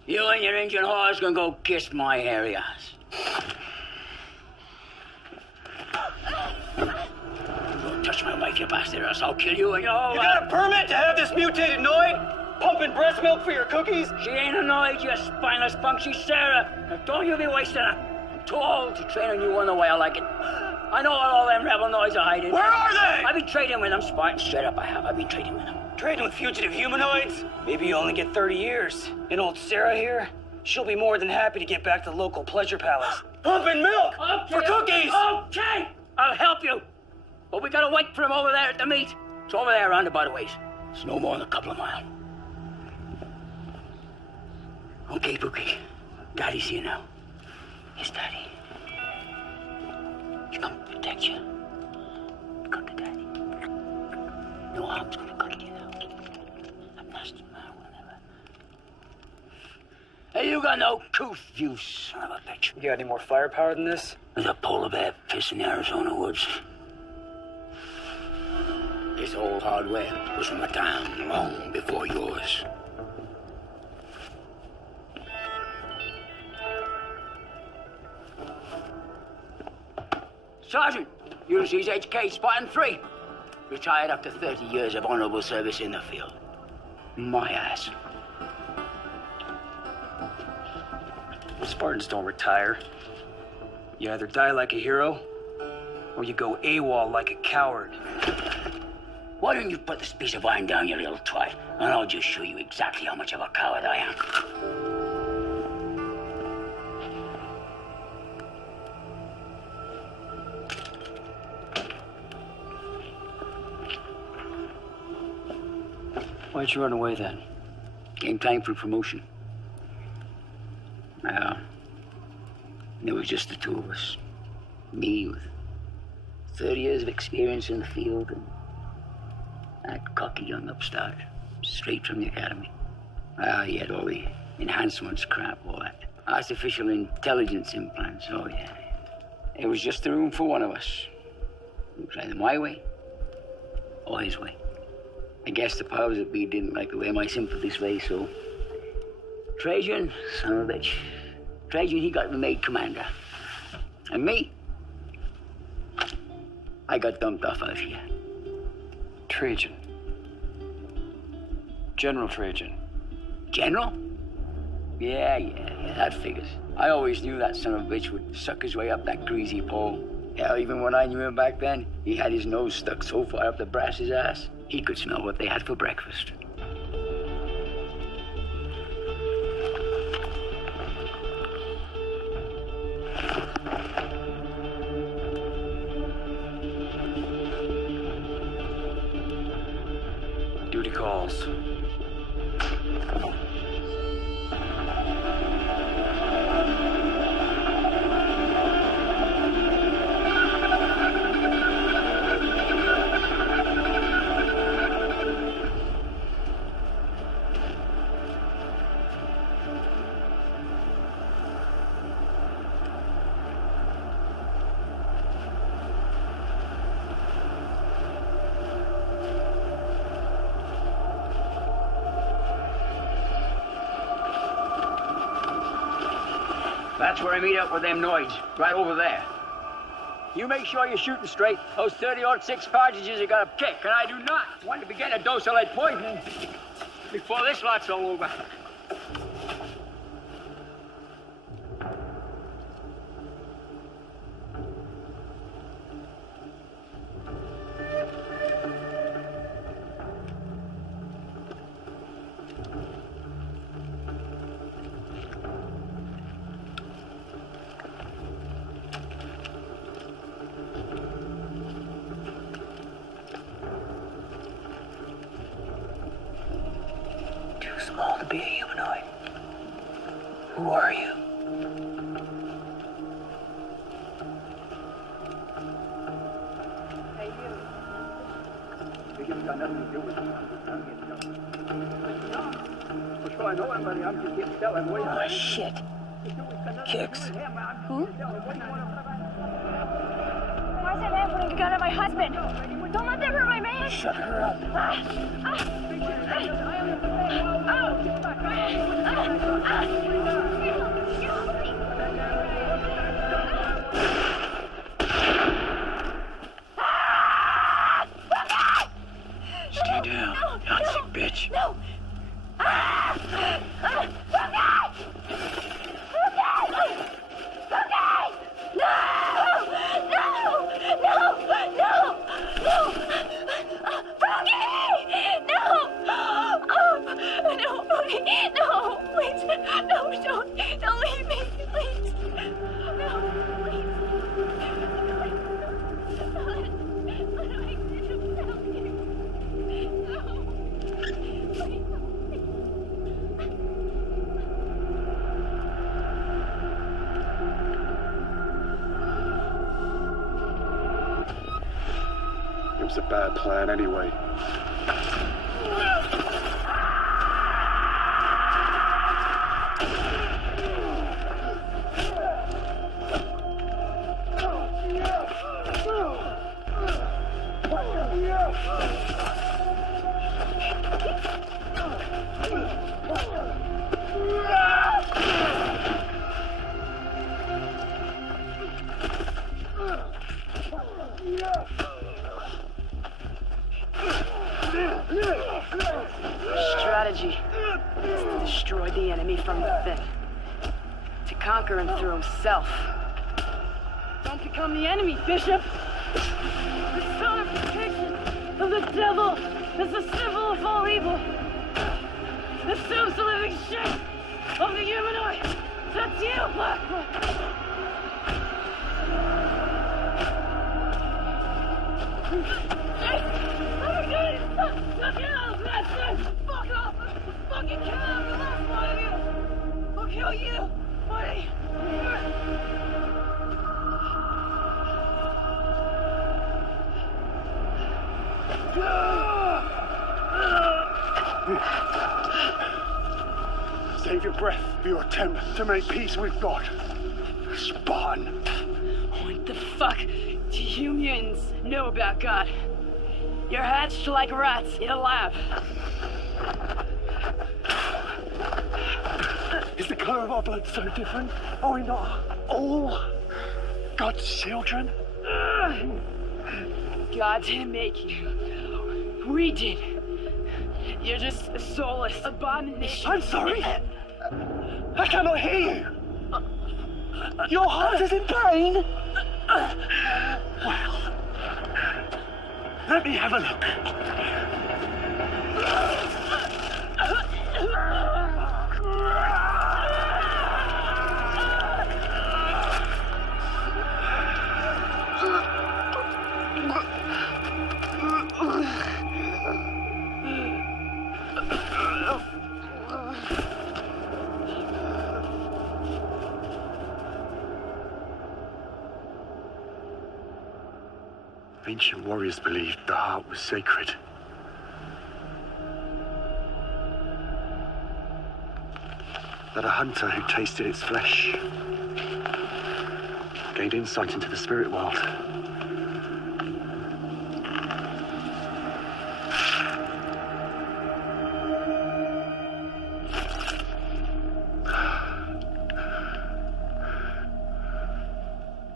You and your engine horse can go kiss my hairy ass. Don't touch my wife, you bastard, or else I'll kill you and your You got a permit to have this mutated Noid pumping breast milk for your cookies? She ain't a Noid, you spineless punk. She's Sarah. Now don't you be wasting her. I'm too old to train a new one the way I like it. I know what all them rebel Noids are hiding. Where are they? I've been trading with them, Spartan. Straight up I have. I've been trading with them. Trading with fugitive humanoids? Maybe you only get 30 years. And old Sarah here, she'll be more than happy to get back to the local pleasure palace. Pumping milk for cookies! Okay, I'll help you. But we gotta wait for him over there at the meet. It's over there around the by the ways. It's no more than a couple of miles. Okay, Pookie. Daddy's here now. Yes, Daddy. He's come to protect you. Come to Daddy. No harm's gonna come to you now. I'm nasty man, whatever. Hey, you got no couth, you son of a bitch. You got any more firepower than this? There's a polar bear piss in the Arizona woods. This old hardware was from a time long before yours. Sergeant, Ulysses HK, Spartan 3. Retired after 30 years of honorable service in the field. My ass. Spartans don't retire. You either die like a hero, or you go AWOL like a coward. Why don't you put this piece of iron down, you little twat, and I'll just show you exactly how much of a coward I am. Why'd you run away then? Came time for promotion. There was just the two of us. Me with 30 years of experience in the field, and that cocky young upstart, straight from the academy. He had all the enhancements crap, all that. Artificial intelligence implants, oh yeah. It was just the room for one of us. It was either my way or his way. I guess the powers that be didn't like the way my sympathies lay, so Trajan, son of a bitch. Trajan, he got me made commander. And me, I got dumped off out here. Trajan. General Trajan. General? Yeah, that figures. I always knew that son of a bitch would suck his way up that greasy pole. Hell, even when I knew him back then, he had his nose stuck so far up the brass's ass, he could smell what they had for breakfast. Duty calls. That's where I meet up with them Noids, right over there. You make sure you're shooting straight. Those 30-06 cartridges have got a kick, and I do not want to be getting a dose of lead poisoning before this lot's all over. Small to be a humanoid. Who are you? It's got nothing to do with Oh, shit. Kicks. Who? Why is that man putting a gun at my husband? Don't let them hurt my man! Shut her up. Stay down, Nazi bitch. No! Don't leave me, please. No, please. It was a bad plan anyway. Strategy is to destroy the enemy from within, to conquer him through himself. Don't become the enemy, Bishop! The personification of the devil is the symbol of all evil. The soup's the living shape of the humanoid. That's you, Blackwood! Fuck off! Fucking kill him! The last one of you! I'll kill you! Buddy! Save your breath for your attempt to make peace with God. Spartan. What the fuck do you mutants know about God? You're hatched like rats in a lab. Is the color of our blood so different? Are we not all God's children? God didn't make you. We did. You're just a soulless abomination. I'm sorry. I cannot hear you. Your heart is in pain. Well, let me have a look. Ancient warriors believed the heart was sacred. That a hunter who tasted its flesh gained insight into the spirit world.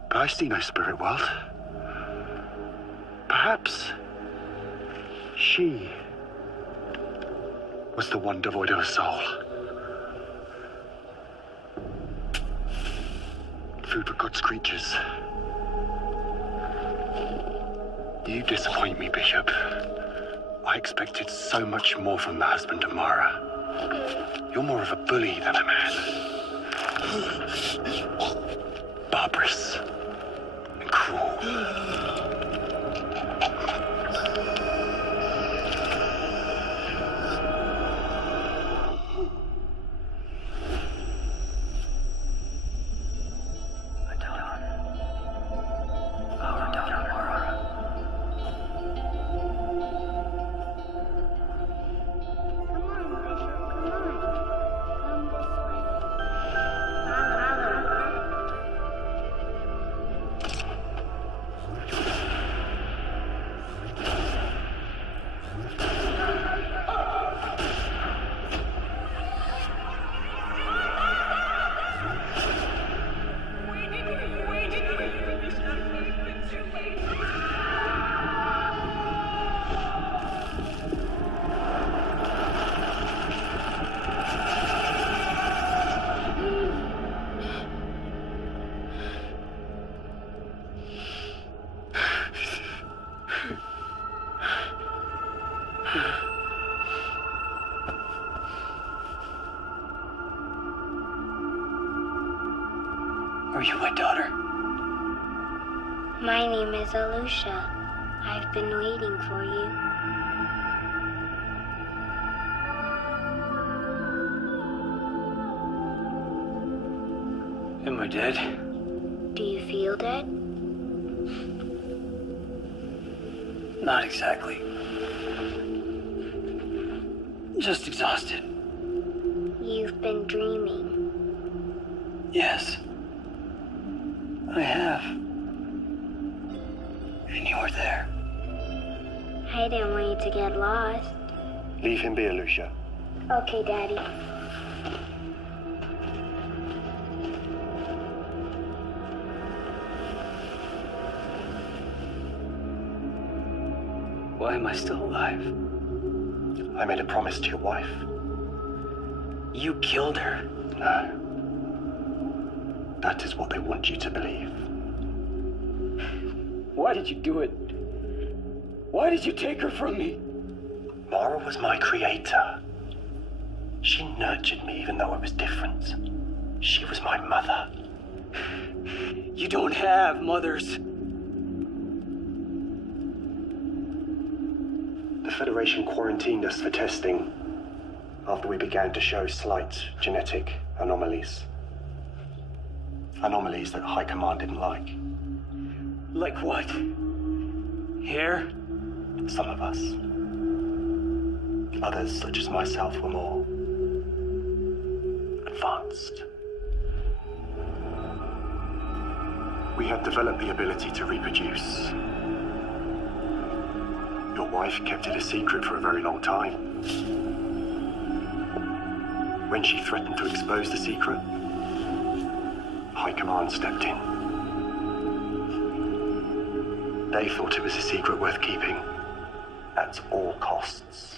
But I see no spirit world. Perhaps she was the one devoid of a soul. Food for God's creatures. You disappoint me, Bishop. I expected so much more from the husband of Mara. You're more of a bully than a man. Barbarous and cruel. Are you my daughter? My name is Alusha. I've been waiting for you. Am I dead? Do you feel dead? Not exactly. Just exhausted. You've been dreaming. Yes. I have. And you were there. I didn't want you to get lost. Leave him be, Alusha. Okay, Daddy. Why am I still alive? I made a promise to your wife. You killed her. No. That is what they want you to believe. Why did you do it? Why did you take her from me? Mara was my creator. She nurtured me even though I was different. She was my mother. You don't have mothers. The Federation quarantined us for testing after we began to show slight genetic anomalies. Anomalies that High Command didn't like. Like what? Hair? Some of us. Others, such as myself, were more advanced. We had developed the ability to reproduce. Your wife kept it a secret for a very long time. When she threatened to expose the secret, High Command stepped in. They thought it was a secret worth keeping at all costs.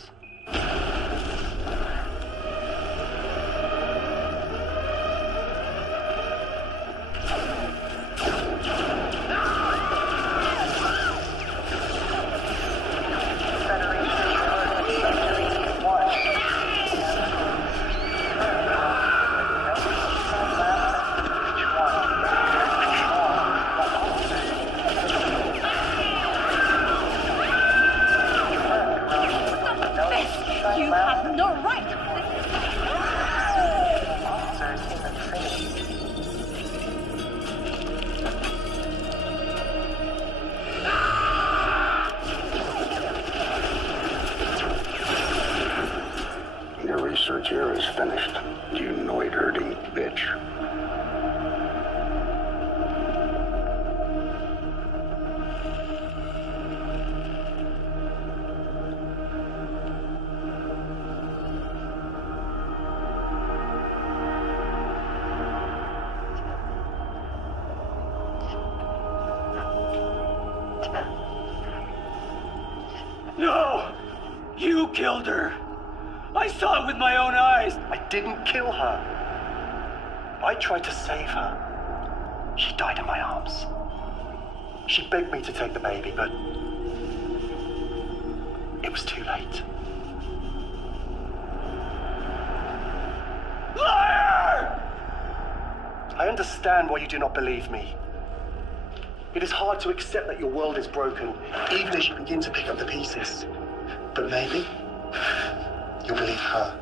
Here is finished, you noid-herding bitch. No! You killed her! I saw it with my own eyes! I didn't kill her. I tried to save her. She died in my arms. She begged me to take the baby, but it was too late. Liar! I understand why you do not believe me. It is hard to accept that your world is broken, even as you begin to pick up the pieces. But maybe you'll believe her.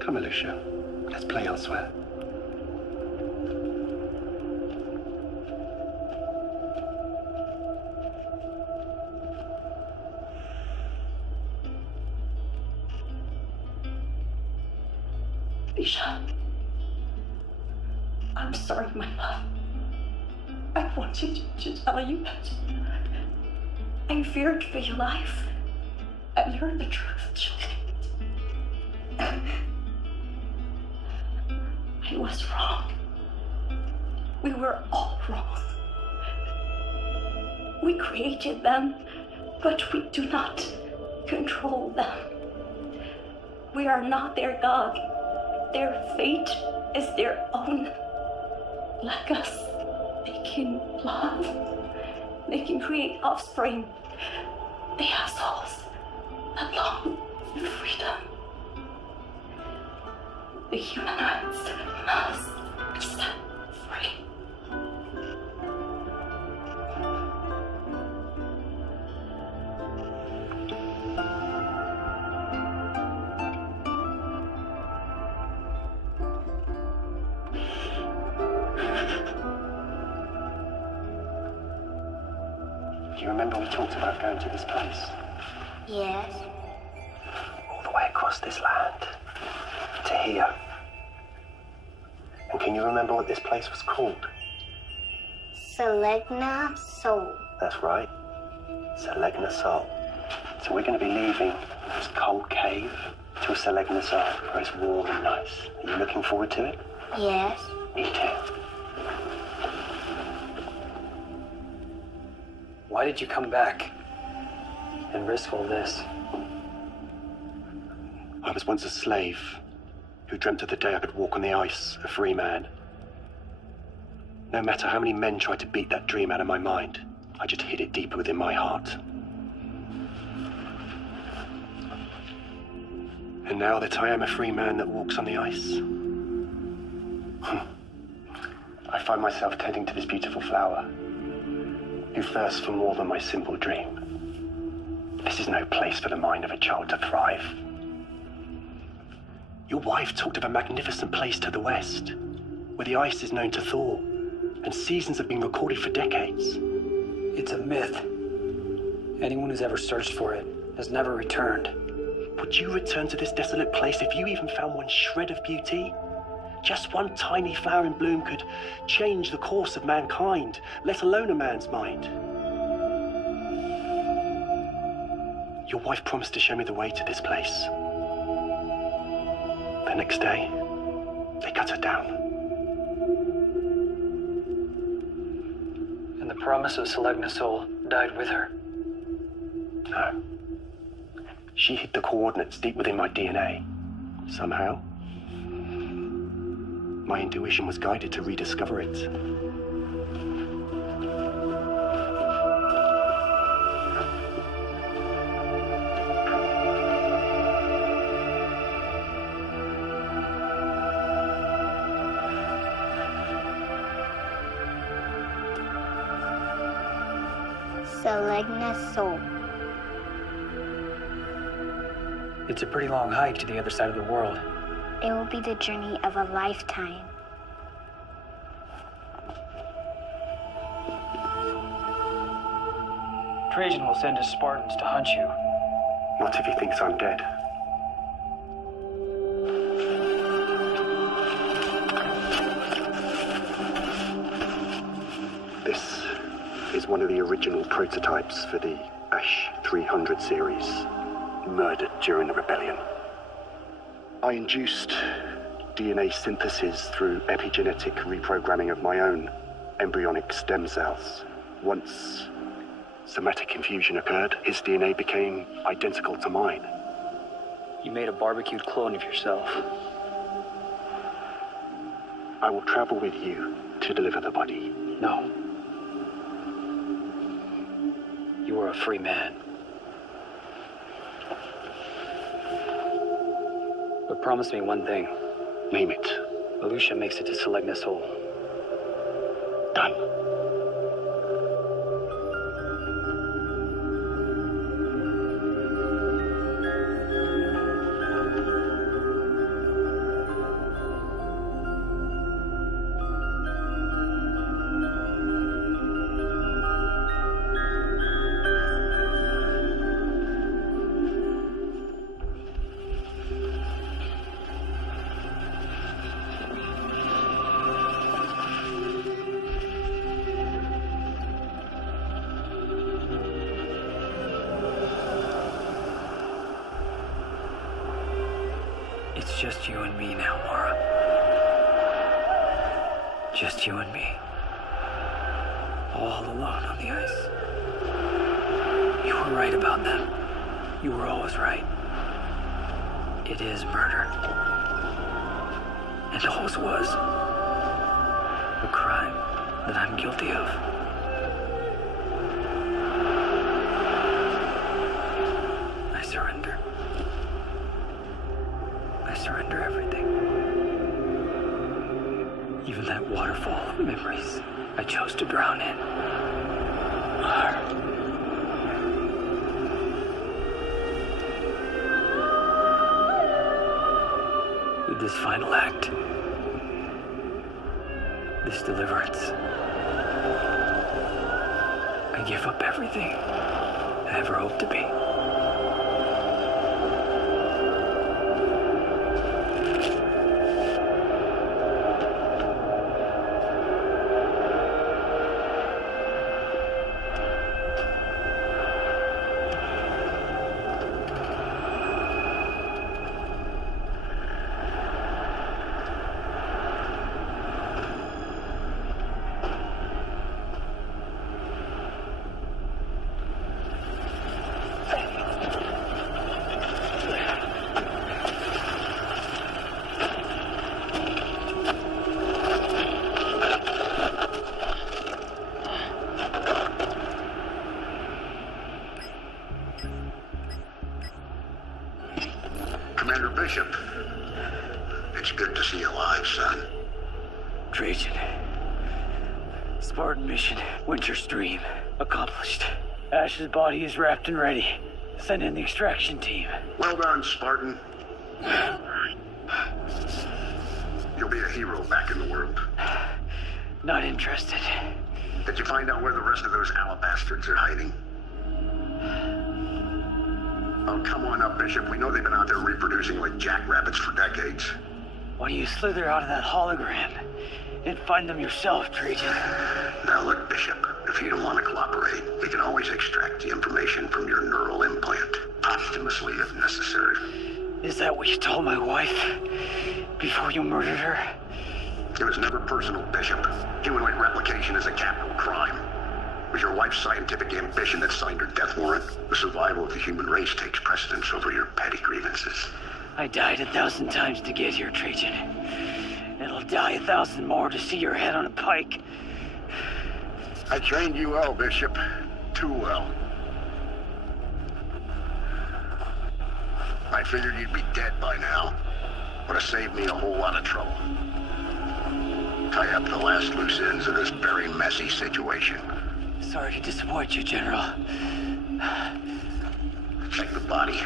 Come, Alusha. Let's play elsewhere. Isha, I'm sorry, my love. I wanted to tell you that I feared for your life. I learned the truth. I was wrong. We were all wrong. We created them, but we do not control them. We are not their God. Their fate is their own. Like us, they can love. They can create offspring. They have souls that long for freedom. The humanoids must be set free. Do you remember we talked about going to this place? Yes. All the way across this land. To here. And can you remember what this place was called? Selegna Sol. That's right. Selegna Sol. So we're going to be leaving this cold cave to a Selegna Sol, where it's warm and nice. Are you looking forward to it? Yes. Me too. Why did you come back and risk all this? I was once a slave who dreamt of the day I could walk on the ice, a free man. No matter how many men tried to beat that dream out of my mind, I just hid it deeper within my heart. And now that I am a free man that walks on the ice, I find myself tending to this beautiful flower, who thirsts for more than my simple dream. This is no place for the mind of a child to thrive. Your wife talked of a magnificent place to the west, where the ice is known to thaw, and seasons have been recorded for decades. It's a myth. Anyone who's ever searched for it has never returned. Would you return to this desolate place if you even found one shred of beauty? Just one tiny flower in bloom could change the course of mankind, let alone a man's mind. Your wife promised to show me the way to this place. The next day, they cut her down. And the promise of Selegna Sol died with her. No. She hid the coordinates deep within my DNA. Somehow, my intuition was guided to rediscover it. Selegna Sol. It's a pretty long hike to the other side of the world. It will be the journey of a lifetime. Trajan will send his Spartans to hunt you. Not if he thinks I'm dead. This is one of the original prototypes for the Ash 300 series, murdered during the rebellion. I induced DNA synthesis through epigenetic reprogramming of my own embryonic stem cells. Once somatic infusion occurred, his DNA became identical to mine. You made a barbecued clone of yourself. I will travel with you to deliver the body. No. You are a free man. But promise me one thing. Name it. Alusha makes it to Selegna Sol. Done. It's just you and me now, Mara. Just you and me. All alone on the ice. You were right about them. You were always right. It is murder. It always was. A crime that I'm guilty of. I surrender. I surrender everything. Even that waterfall of memories I chose to drown in. With this final act, this deliverance, I give up everything I ever hoped to be. Commander Bishop, it's good to see you alive, son. Trajan. Spartan mission, Winter Stream, accomplished. Ash's body is wrapped and ready. Send in the extraction team. Well done, Spartan. You'll be a hero back in the world. Not interested. Did you find out where the rest of those alabastards are hiding? Oh, come on up, Bishop. We know they've been out there reproducing like jackrabbits for decades. Why don't you slither out of that hologram and find them yourself, Trajan? Now look, Bishop, if you don't want to cooperate, we can always extract the information from your neural implant, posthumously if necessary. Is that what you told my wife before you murdered her? It was never personal, Bishop. Humanoid replication is a capital crime. It was your wife's scientific ambition that signed her death warrant. The survival of the human race takes precedence over your petty grievances. I died 1,000 times to get here, Trajan. It'll die 1,000 more to see your head on a pike. I trained you well, Bishop. Too well. I figured you'd be dead by now. Would have saved me a whole lot of trouble. Tie up the last loose ends of this very messy situation. Sorry to disappoint you, General. Check the body.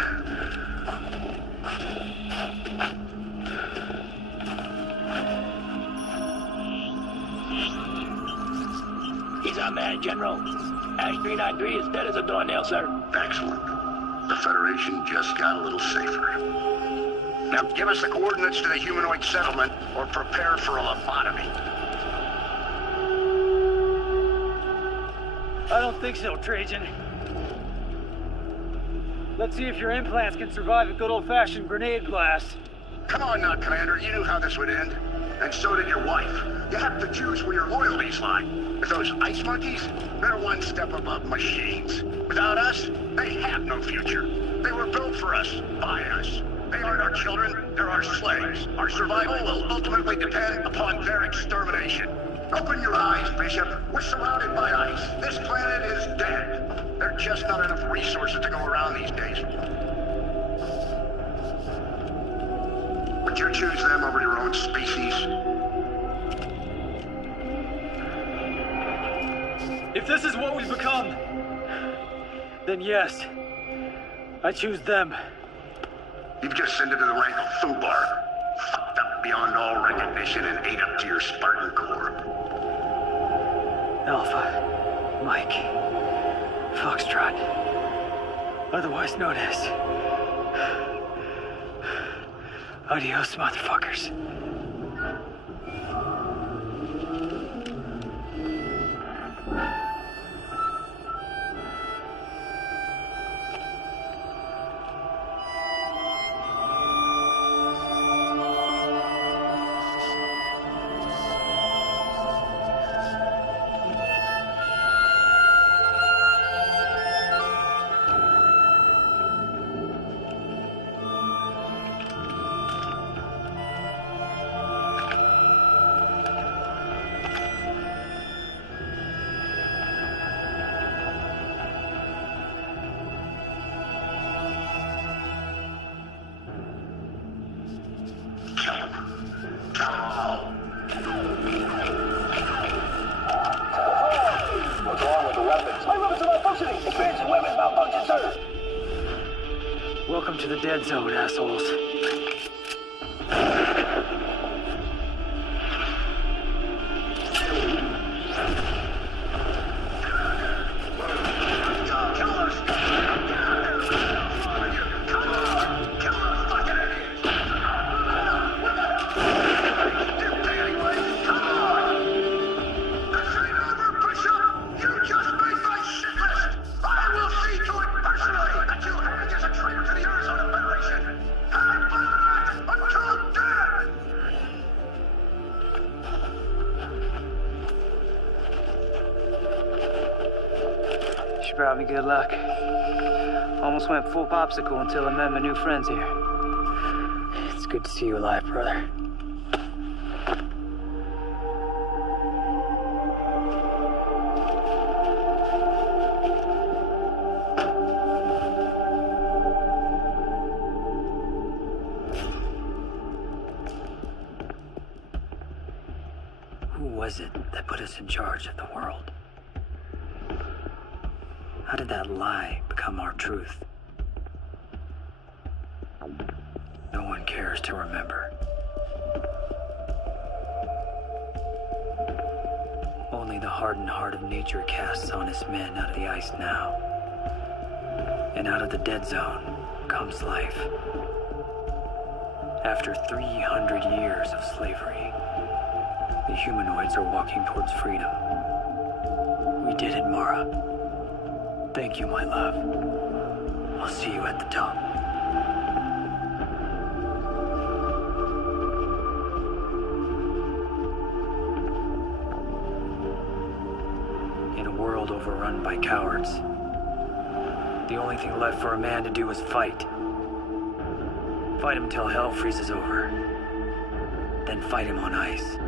He's our man, General. Ash 393 is dead as a doornail, sir. Excellent. The Federation just got a little safer. Now give us the coordinates to the humanoid settlement, or prepare for a lobotomy. I don't think so, Trajan. Let's see if your implants can survive a good old-fashioned grenade blast. Come on now, Commander. You knew how this would end. And so did your wife. You have to choose where your loyalties lie. With those ice monkeys, they're one step above machines. Without us, they have no future. They were built for us, by us. They aren't our children, they're our slaves. Our survival will ultimately depend upon their extermination. Open your eyes, Bishop. We're surrounded by ice. This planet is dead. There are just not enough resources to go around these days. Would you choose them over your own species? If this is what we've become, then yes, I choose them. You've just ascended to the rank of Fubar. Fucked up beyond all recognition and ate up to your Spartan core. Alpha, Mike, Foxtrot, otherwise known as... Adios, motherfuckers. Welcome to the dead zone, assholes. Brought me good luck. Almost went full popsicle until I met my new friends here. It's good to see you alive, brother. Who was it that put us in charge of the world? How did that lie become our truth? No one cares to remember. Only the hardened heart of nature casts honest men out of the ice now. And out of the dead zone comes life. After 300 years of slavery, the humanoids are walking towards freedom. We did it, Mara. Thank you, my love. I'll see you at the top. In a world overrun by cowards, the only thing left for a man to do is fight. Fight him till hell freezes over. Then fight him on ice.